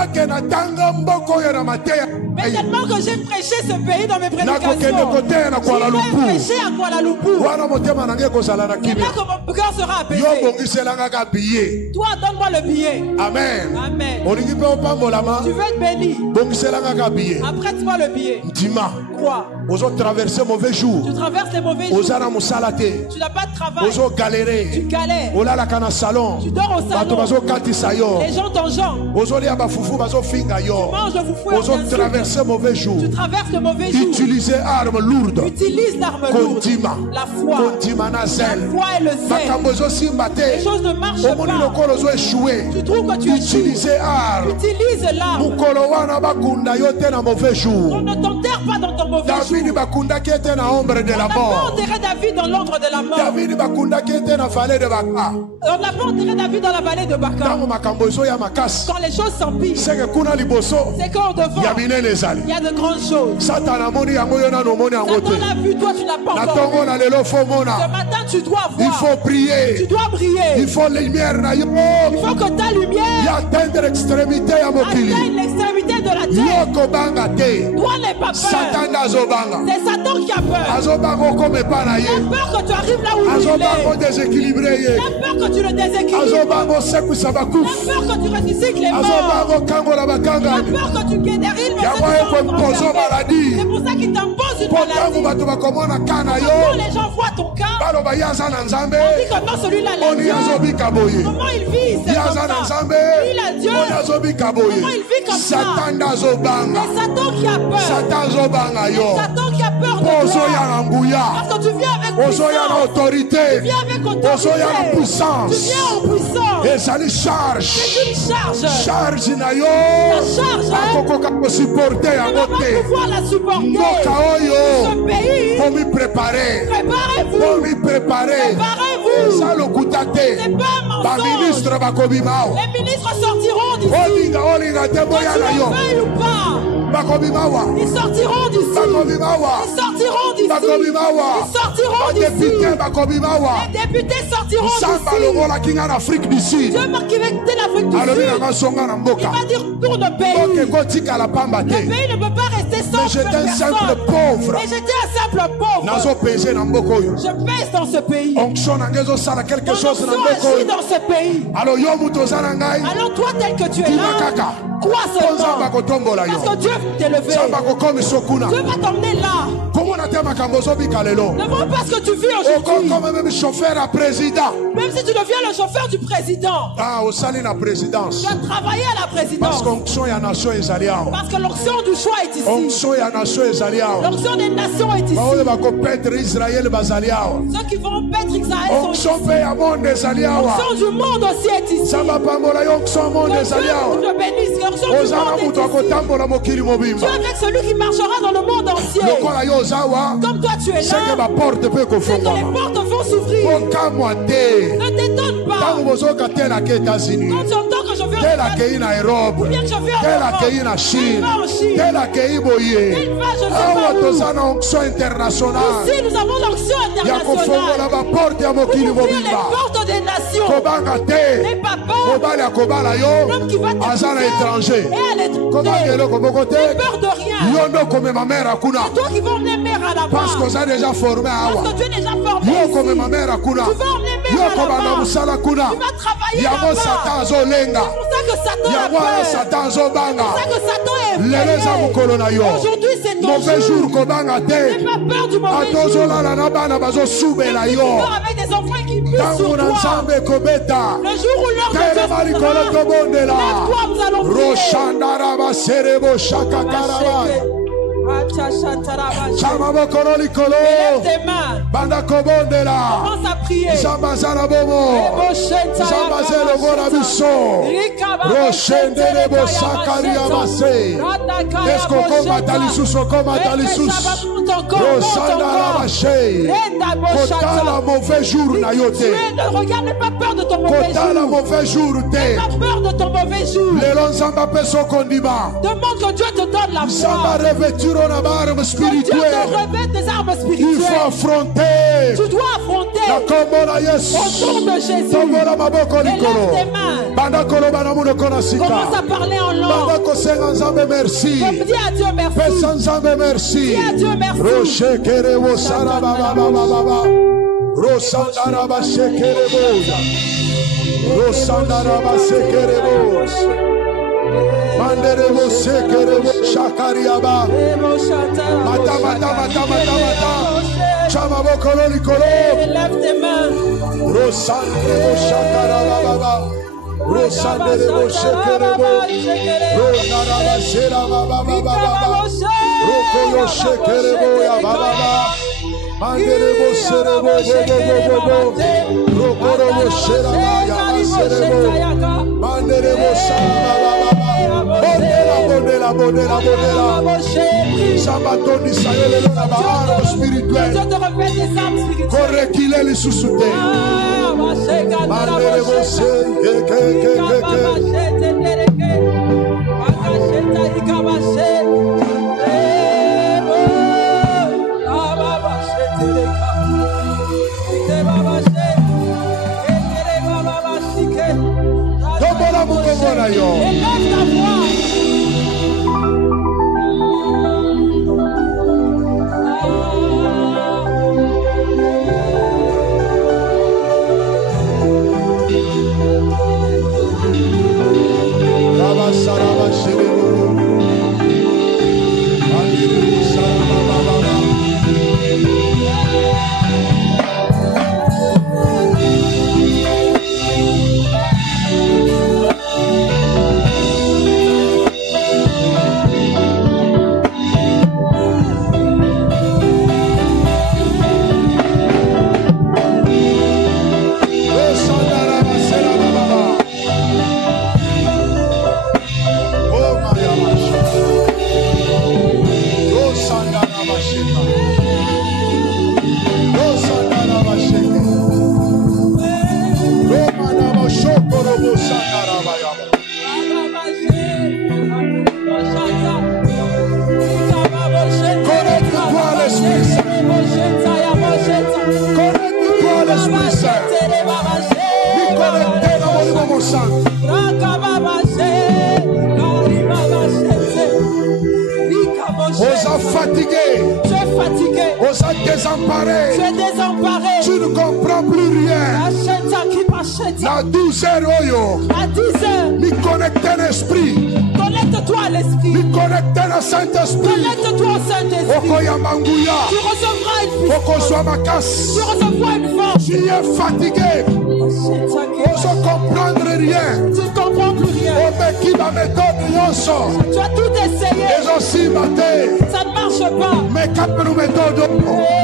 Mais tellement que j'ai prêché ce pays dans mes prédications, j'irai prêcher à Kuala Lumpur. C'est là que mon cœur sera apaisé. Toi, donne-moi le billet. Amen. Amen. Tu veux être béni? Apprête-moi le billet. Crois. Tu traverses les mauvais jours. Tu n'as pas de travail. Tu galères. Tu dors au salon. Les gens t'enjambent. Tu manges le foufou. Tu traverses le mauvais jour. Utilise l'arme lourde. La foi. La foi et le zèle. Les choses ne marchent pas. Tu trouves que tu échoues. Utilise l'arme. On ne t'enterre pas dans ton mauvais jour. On n'a pas enterré David dans l'ombre de la mort. On n'a pas enterré David dans la vallée de Baka. Quand les choses s'empirent, c'est qu'en devant il y a de grandes choses. Satan l'a vu, toi tu n'as pas encore vu. Ce matin tu dois voir. Il faut prier. Tu dois briller. Il faut lumière. Il faut que ta lumière atteigne l'extrémité de la terre. Toi n'es pas peur. C'est Satan qui a peur. Il a peur que tu arrives là où il est. Il a peur que tu le déséquilibres. Il a peur que tu ressuscites les morts. Il a peur que tu guéris le maladie. C'est pour ça qu'il t'impose une maladie. Quand les gens voient ton cas, on dit que non, celui-là, il a Dieu. Comment il vit? C'est comme ça. Il a Dieu. Comment il vit comme ça? C'est Satan qui a peur. Satan qui a peur de toi. Parce que tu viens avec puissance. Tu viens avec autorité. Tu viens en puissance. C'est une charge. La charge. Tu ne vas pas pouvoir la supporter. Ce pays. Préparez-vous. C'est pas un mensonge. Les ministres sortiront d'ici. Que tu le veuilles ou pas. Ils sortiront d'ici. Les députés sortiront d'ici. Dieu m'a qui veut quitter l'Afrique du Sud. Il va dire tourne le pays. Le pays ne peut pas rester sans personne. Mais j'étais un simple pauvre. Je pèse dans ce pays. L'onction agit dans ce pays. Alors toi tel que tu es là, crois seulement. Parce que Dieu t'élever. Dieu va t'emmener là. Ne vois pas ce que tu vis aujourd'hui. Même si tu deviens le chauffeur du président. Tu as travaillé à la présidence. Parce que l'onction du choix est ici. L'onction des nations est ici. Ceux qui vont paître Israël sont ici. L'onction du monde aussi est ici. Que Dieu te bénisse. L'onction du monde est ici. Dieu avec celui qui marchera dans le monde entier. Comme toi tu es là, c'est que les portes vont s'ouvrir. Ne t'étonne pas. Quand tu entends que je viens en Europe, ou bien que je viens en Chine, il va en Chine. Ici nous avons l'onction internationale. Ouvrir les portes des nations. N'aie pas peur. L'homme qui va t'étrangler et à l'étranger. N'aie peur de rien. C'est toi qui vas emmener mère à la base. Parce que tu es déjà formé ici. Tu vas emmener mère à la base. Tu vas travailler là-bas. C'est pour ça que Satan a peur. C'est pour ça que Satan est vrai. Aujourd'hui c'est ton jour. N'aie pas peur du mauvais jour. Tu peur avec des enfants qui puissent sur toi. Le jour où l'heure de Dieu sera, lève-toi, nous allons prier. Lève tes mains. Commence à prier. Regarde, n'aie pas peur de ton mauvais jour. N'aie pas peur de ton mauvais jour. Demande que Dieu te donne la foi. Dieu te revête des armes spirituelles. Il faut affronter. Tu dois affronter. Au nom de Jésus. Élève tes mains. Commence à parler en langue. Dis à Dieu merci. Dis à Dieu merci. Manderebo sekerebo shakariaba mata chama bokolo likolo lève tes mains rosanderebo shakaraba rosanderebo sekerebo ronaraba seraba baba rokoyo sekerebo ya baba manderebo serebo rokorobo seraba ya serebo manderebo seraba Bodela. Sabatoni sayele na baharo spirituel. Correquile les sous-soutés. Mandere você, Élève ta voix. Osa fatigué. Tu es fatigué. Osa désemparé. Tu es désemparé. Tu ne comprends plus rien. La 12 heures oyo. À 10 heures. Mi connecter l'esprit. Connecte-toi à l'esprit. Mi connecter au Saint-Esprit. Connecte-toi au Saint-Esprit. Okoya manguya. Tu recevras une puissance. Okoswa makas. Tu recevras une force. Tu es fatigué. Osa comprendre rien. Tu ne comprends plus rien. Omeki ba méthode yonso. Tu as tout essayé. Ezo si maté. Ça ne marche pas. Mais quand nous méthode.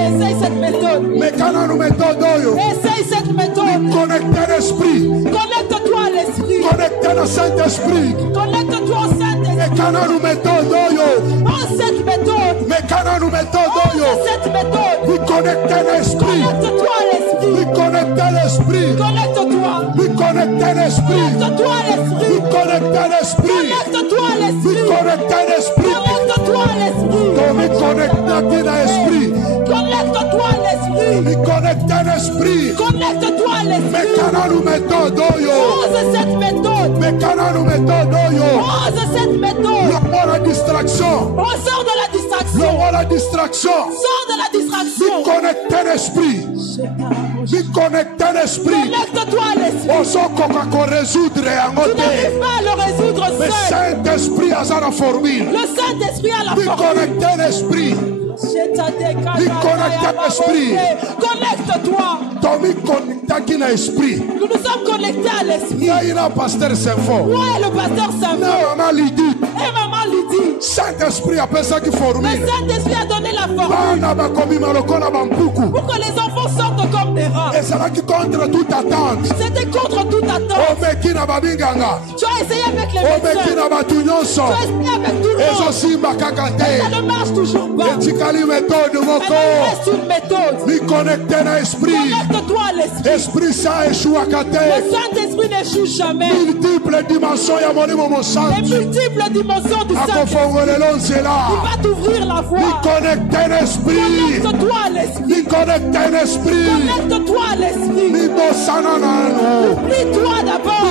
Essaye cette méthode. Mais quand nous méthode yo. Essaye cette méthode. Connecter l'esprit. Connecte-toi à l'esprit. Connecter le Saint-Esprit. Connecte-toi au Saint-Esprit. Mais quand nous méthode yo. En cette méthode. Mais quand nous méthode yo. Cette méthode. Nous connecter l'esprit. Connecte-toi à l'esprit. Nous connecter l'esprit. Connecte-toi. Nous connecter l'esprit. Connecte-toi à l'esprit. Nous connecter l'esprit. Connecte-toi à l'esprit. Nous connecter l'esprit. Connecte-toi à l'esprit. Nous connecter l'esprit. Connecte-toi à l'esprit. Nous connecter l'esprit. Connecte-toi à l'esprit. Mais quand nous méthode yo. Ose cette méthode. Mais quand nous méthode yo. Ose cette méthode. La distraction. On sort de la distraction. La distraction. Sors de la distraction. Nous connecter l'esprit. Nous connecter l'esprit. Connecte-toi à l'esprit. On s'en résoudre Tu n'arrives pas à le résoudre mais seul. Saint-Esprit a la formule. Le Saint-Esprit a la Nous formule. connecter l'esprit. Nous connecter l'esprit. Connecte-toi. Nous connecter l'esprit. Nous nous sommes connectés à l'esprit. Il y a un pasteur Saint-Fort. Ouais, le pasteur Saint-Fort. Maman Lydie. Et maman Lydie. Saint-Esprit appelle ça qui formule. Le Saint-Esprit a donné la formule. Pour que les enfants sortent comme des rats. Et ça va qui contre toute attente. C'était contre toute attente. Tu as essayé avec les médecins. Tu as essayé avec tout le monde. Et ça ne marche toujours pas. Ça reste une méthode. Nous connecter l'esprit. Connecte-toi à l'esprit. Esprit Saint échoue à Le Saint-Esprit n'échoue jamais. Multiples dimensions, il y a mon Les multiples dimensions du Saint-Esprit. Il va t'ouvrir la voie. Nous connecter l'esprit. Connecte-toi à l'esprit. Nous connecter l'esprit. Connecte-toi à l'esprit. Oublie-toi d'abord.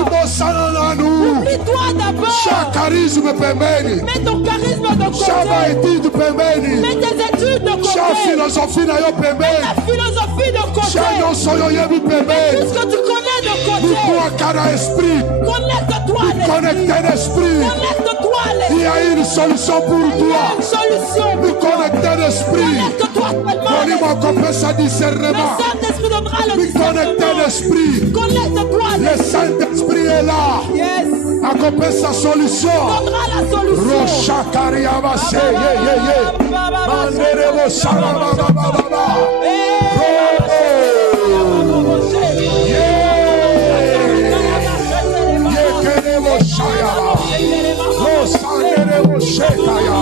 Oublie-toi d'abord. Chaque charisme pembeni. Mets ton charisme de côté. Chaque étude pembeni. Mets tes études de côté. Chaque philosophie na yo Mets pembeni. ta philosophie de côté. Chaque notion yo yebi Tout pembeni. ce que tu connais de côté. Connecter l'esprit. Connecte-toi à l'esprit. Connecter l'esprit. Connecte-toi à l'esprit. Il y a une solution pour Il y a toi. une solution. Nous connecter l'esprit. Connecte-toi seulement à On l'esprit. peut sa Le discernement. Saint-Esprit donnera le Nous connecter discernement. l'esprit. Connecte-toi à Le l'esprit. Saint-Esprit est là. Yes. Accompagne sa solution. Donnera la solution. Rocha Kariabase. Ye. Manderebo Sarababa. Yekerebo Shayaba. Rosanderebo Shekaya.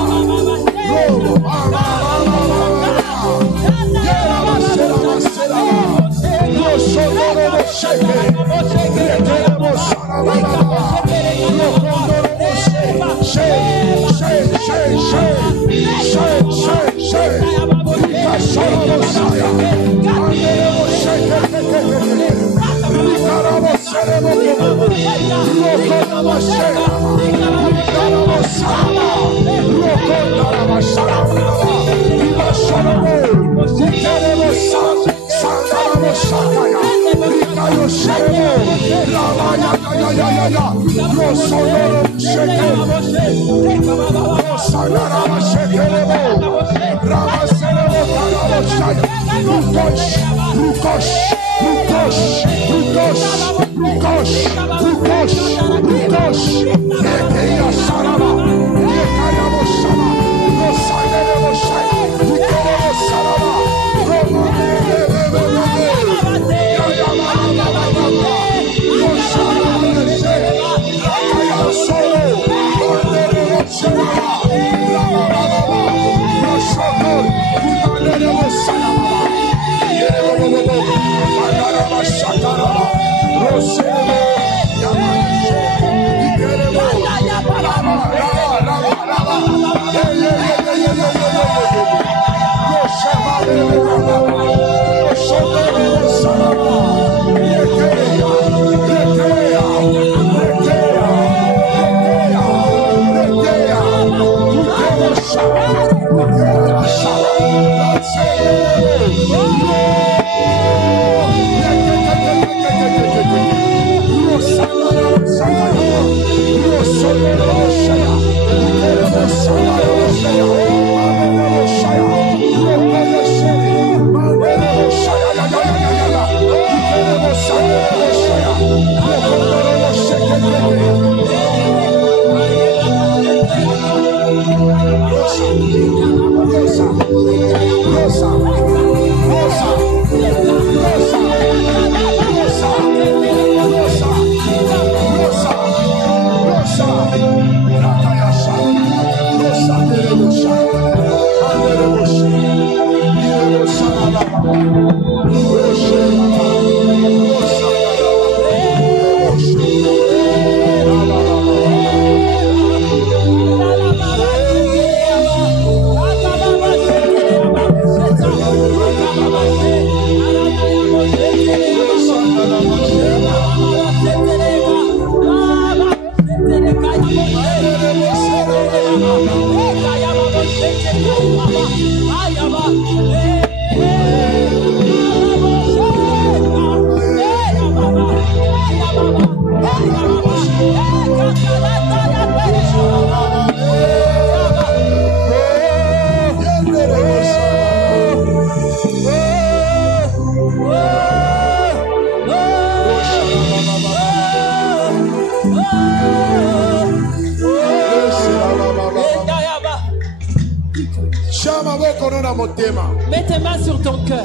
Mets tes mains sur ton cœur.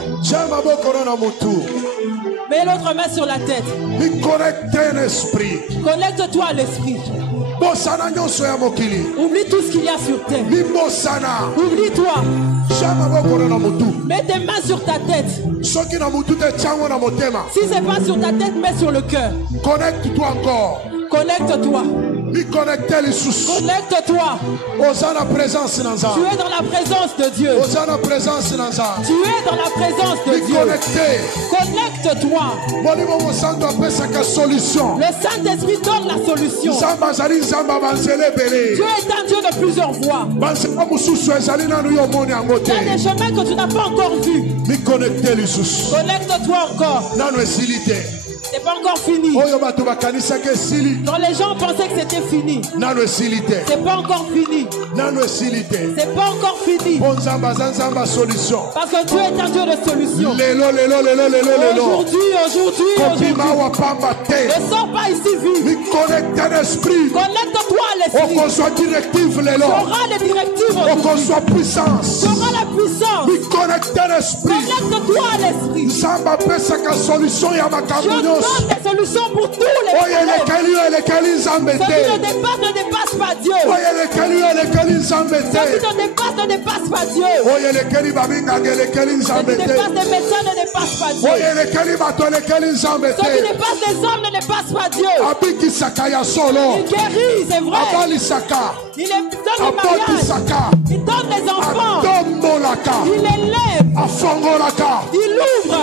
Mets l'autre main sur la tête. Connecte-toi à l'esprit. Oublie tout ce qu'il y a sur terre. Oublie-toi. Mets tes mains sur ta tête. Si ce n'est pas sur ta tête, mets sur le cœur. Connecte-toi encore. Connecte-toi. Connecte-toi. Tu es dans la présence de Dieu. Tu es dans la présence de Dieu. Connecte-toi. Le Saint-Esprit donne la solution. Dieu est un Dieu de plusieurs voies. Il y a des chemins que tu n'as pas encore vus. Connecte-toi encore. C'est pas encore fini. Quand les gens pensaient que c'était fini, c'est pas encore fini. C'est pas encore fini. Parce que Dieu est un Dieu de solution. Aujourd'hui. Ne sors pas ici vite. Connecte-toi à l'esprit. Tu auras les directives. Tu auras la puissance. Connecte-toi à l'esprit. Des solutions pour tous les problèmes. Ce qui ne dépasse pas Dieu. Ce qui ne dépasse pas Dieu. Ce qui dépasse des médecins ne dépasse pas Dieu. Ce qui dépasse des hommes ne dépasse pas Dieu. Il guérit, c'est vrai. Il donne le mariage. Il donne les enfants. Il élève. Il ouvre.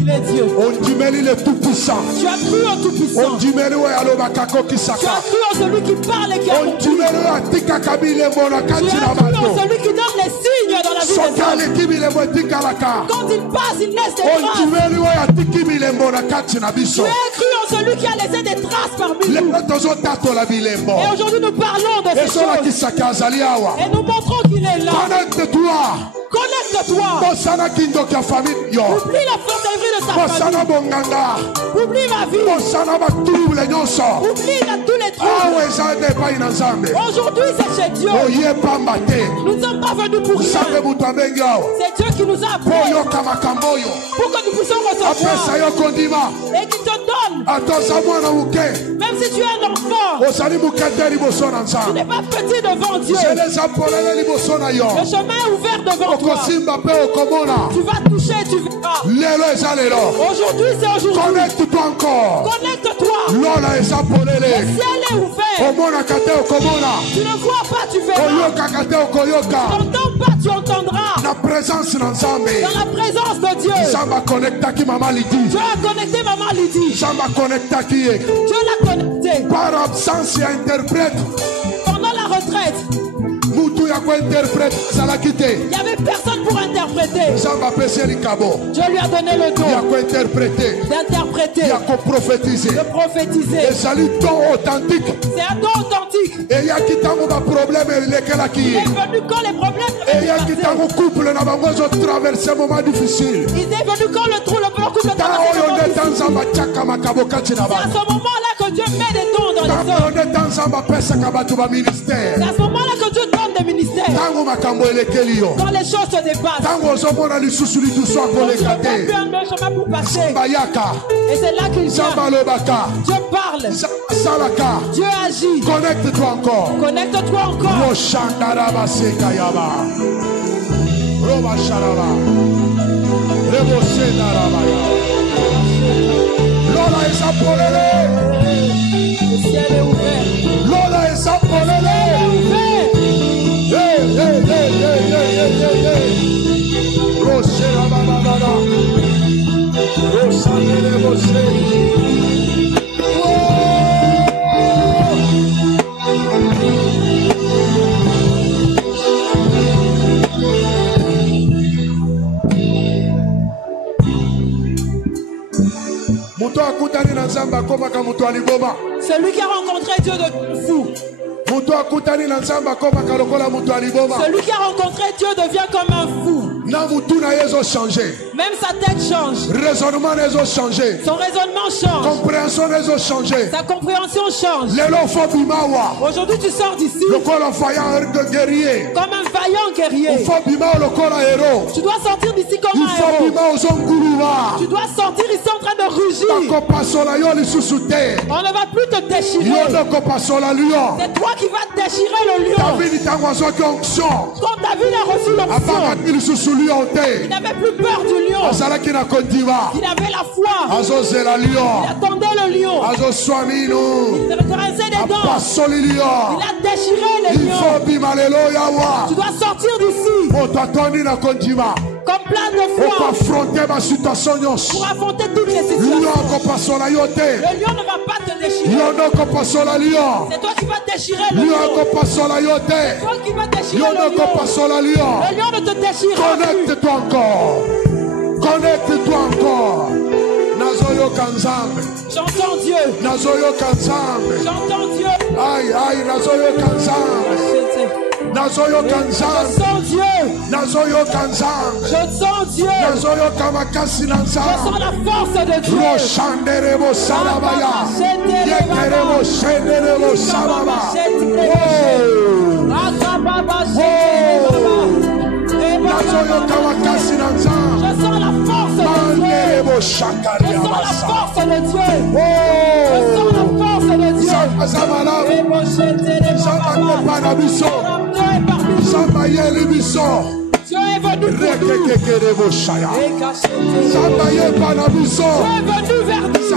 Il est Dieu. Il est tout puissant. Tu as cru au tout puissant. Tu as cru en celui qui parle et qui accomplit. Tu as cru en celui qui donne les signes dans la vie des hommes. Quand il passe, il laisse des traces. Tu as cru en celui qui a laissé des traces parmi nous. Et aujourd'hui nous parlons de ces choses. Et nous montrons qu'il est là. Connecte-toi. Oublie la fantasierie de ta famille. Oublie ma vie. Oublie tous les trucs. Aujourd'hui c'est chez Dieu. Nous ne sommes pas venus pour rien. C'est Dieu qui nous a appelés pour que nous puissions recevoir. Et qui te donne. Même si tu es un enfant, tu n'es pas petit devant Dieu. Le chemin est ouvert devant toi. Tu vas toucher, tu verras. Aujourd'hui c'est aujourd'hui. Connecte-toi encore. Connecte-toi. Le ciel est ouvert. Tu ne vois pas, tu verras. Tu n'entends pas, tu entendras. Dans la présence de Dieu. Dieu a connecté Maman Lydie. Dieu l'a connecté. Par absence, il interprète. Pendant la retraite. Il n'y avait personne pour interpréter. Dieu lui a donné le don d'interpréter, de prophétiser. C'est un don authentique. Il est venu quand les problèmes il est venu quand le couple traversait. C'est à ce moment-là que Dieu met des dons dans les hommes. C'est à ce moment-là que Dieu donne des ministères, quand les choses se dépassent, quand tu n'as plus un autre chemin pour passer, et c'est là qu'il vient. Dieu parle, Dieu agit. Connecte-toi encore. Connecte-toi encore. Lola est appelée. Le ciel est ouvert. Lola est appelée. Hey, hey, hey, hey, hey, hey, hey. Rochela babada. Rosandele bose. Celui qui a rencontré Dieu de fou. Celui qui a rencontré Dieu devient comme un fou. Même sa tête change. Son raisonnement change. Sa compréhension change. Aujourd'hui tu sors d'ici comme un vaillant guerrier. Tu dois sortir d'ici comme un héros. Tu dois sortir ici en train de rugir. On ne va plus te déchirer. C'est toi qui vas déchirer le lion. Quand David a reçu l'onction, il n'avait plus peur du lion. Il avait la foi. Il attendait le lion. Il grinçait des dents. Il a déchiré le lion. Tu dois sortir d'ici comme plein de foi pour affronter toutes les situations. Le lion ne va pas te déchirer. C'est toi qui vas déchirer le lion. C'est toi qui vas déchirer le lion. Le lion ne te déchirera plus. Connecte-toi encore. Connecte-toi encore. Nazoyo Kanzambe. J'entends Dieu. Nazoyo Kanzambe. J'entends Dieu. Aïe, aïe, Nazoyo Kanzambe. Nazoyo Kanzambe. Je sens Dieu. Nazoyo Kanzambe. Je sens Dieu. Nazoyo Kamakasi Nanzambe. Je sens la force de Dieu. Roshanderebo Salabaya. Yekerebo Shenderebo Salaba. Nazoyo Kamakasi Nanzambe. Je sens la force de Dieu. Je sens la force de Dieu. Je sens la force de Dieu. Dieu est venu vers nous. Dieu est venu vers nous.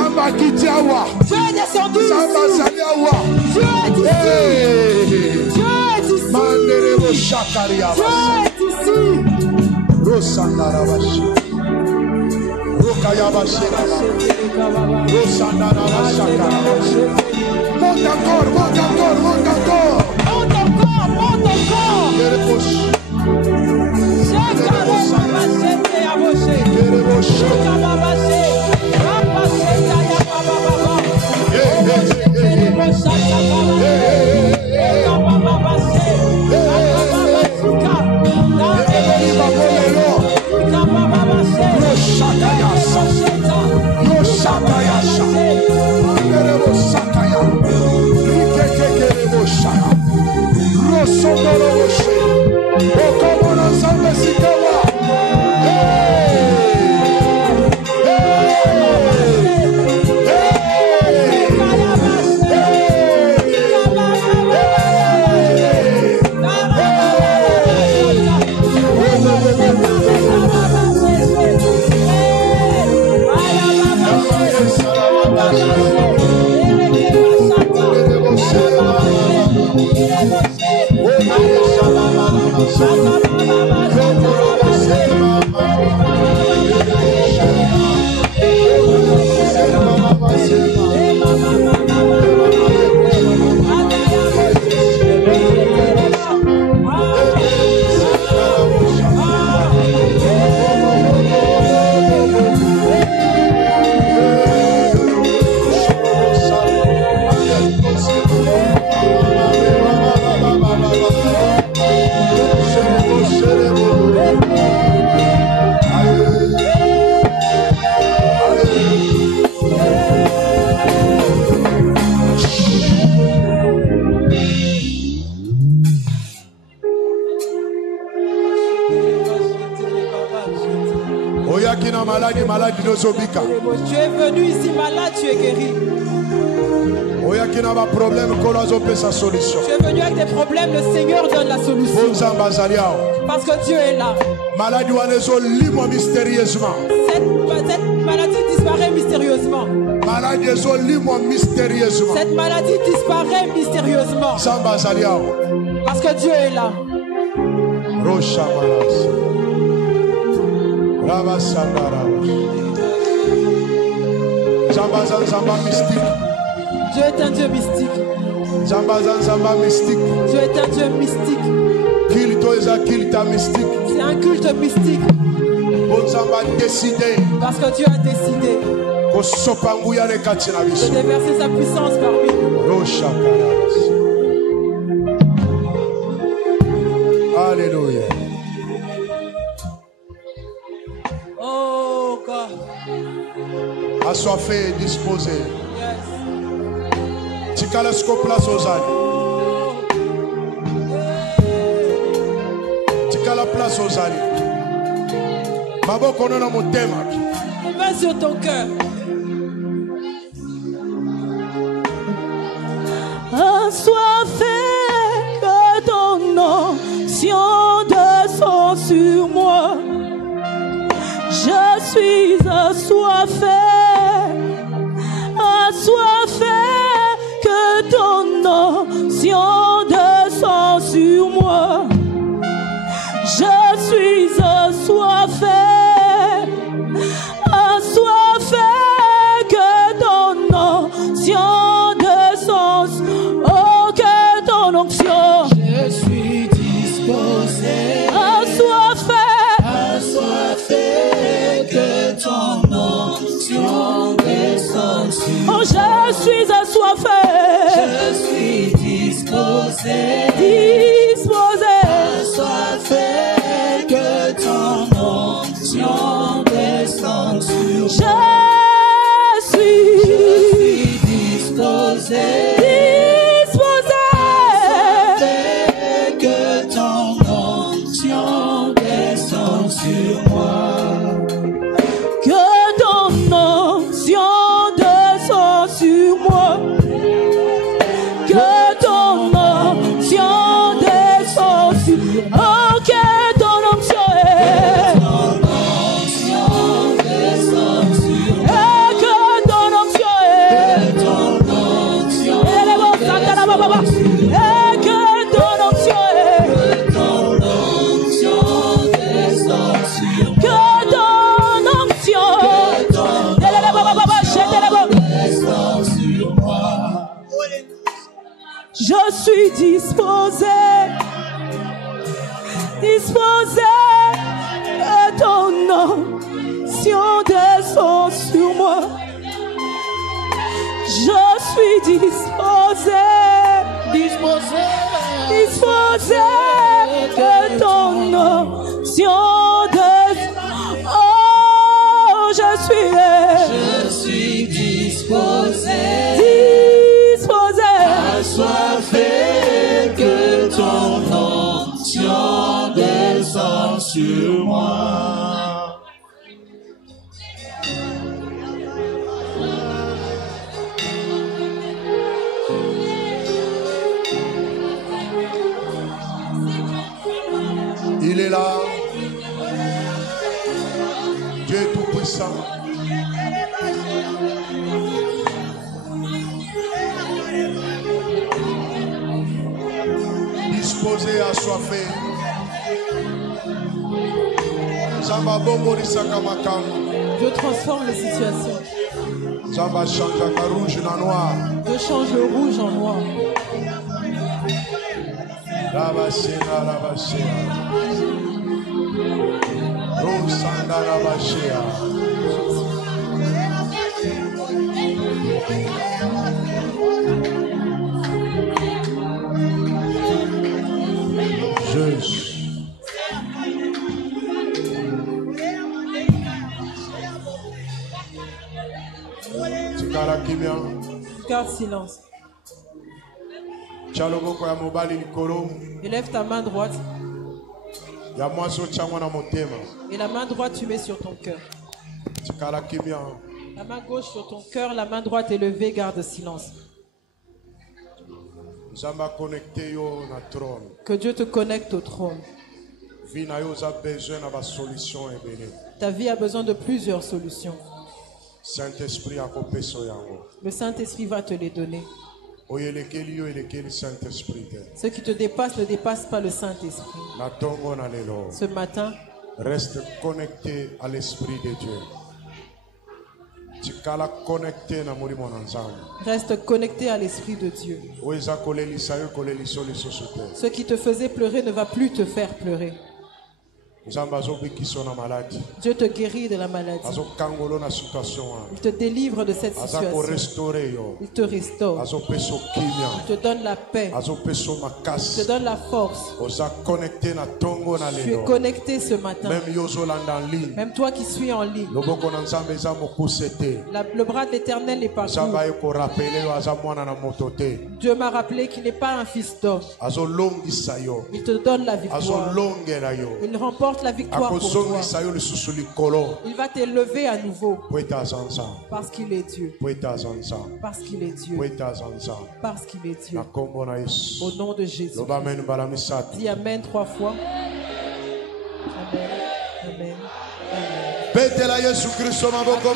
Dieu est descendu ici. Dieu est ici. Dieu est ici. Dieu est ici. Monte encore, monte encore, monte encore. Monte encore, monte encore. Tu es venu ici malade, tu es guéri. Tu es venu avec des problèmes, le Seigneur donne la solution. Parce que Dieu est là. Cette maladie disparaît mystérieusement. Cette maladie disparaît mystérieusement. Parce que Dieu est là. Dieu est un Dieu mystique. Dieu est un Dieu mystique. C'est un culte mystique. Parce que Dieu a décidé de déverser sa puissance parmi nous. Alléluia. Oh God. Assoiffé, disposé. Yes. Tikalasko place aux ânes. Tikala place aux ânes. Babo konono motema. Va sur ton cœur. Assoiffé que ton onction descend sur moi. Je suis assoiffé, assoiffé que ton onction descend sur moi. Je suis assoiffé, assoiffé que ton onction descend. Oh, que ton onction. Je suis disposé, Assoiffé, assoiffé que ton onction descende sur moi. oh, je suis assoiffé. Je suis disposé, Disposé, assoiffé que ton onction descende sur moi. je suis Disposé, disposé, que ton onction descende sur moi. que ton onction descend sur moi. Que ton onction descend sur moi. Oh, que ton onction est. Descend sur moi. Et que ton onction est. Ton onction Et les bons sacres, baba. Et que ton onction est. Ton onction descend sur moi. Que ton onction. Et les baba, chèque les bons. Descend sur moi. Je suis disposé, disposé, que ton onction descend sur moi. Je suis disposé, Disposé, disposé, que ton onction descend. Oh, je suis disposé, disposé. assoiffé que ton onction descend sur moi. Il est là. Dieu est tout puissant. Disposé, assoiffé. Dieu transforme les situations. Dieu change le rouge en noir. Garde silence. Élève ta main droite. Et la main droite tu mets sur ton cœur. La main gauche sur ton cœur, la main droite élevée, garde silence. Que Dieu te connecte au trône. Ta vie a besoin de plusieurs solutions. Le Saint-Esprit va te les donner. Ce qui te dépasse ne dépasse pas le Saint-Esprit. Ce matin, reste connecté à l'Esprit de Dieu. Reste connecté à l'Esprit de Dieu. Ce qui te faisait pleurer ne va plus te faire pleurer. Dieu te guérit de la maladie. Il te délivre de cette situation. Il te restaure. Il te donne la paix. Il te donne la force. Tu es connecté ce matin. Même toi qui suis en ligne. Le bras de l'Éternel est partout. Dieu m'a rappelé qu'il n'est pas un fils d'homme. Il te donne la victoire. Il remporte la victoire pour toi. Il va t'élever à nouveau. Parce qu'il est Dieu. Parce qu'il est Dieu. Parce qu'il est Dieu. Au nom de Jésus. Dis Amen 3 fois. Amen. Amen. Amen.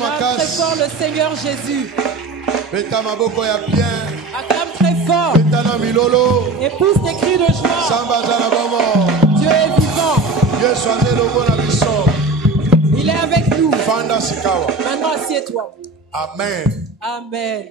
Acclame très fort le Seigneur Jésus. Acclame très fort. Et pousse des cris de joie. Dieu est vivant. Il est avec nous. Maintenant, assieds-toi. Amen. Amen.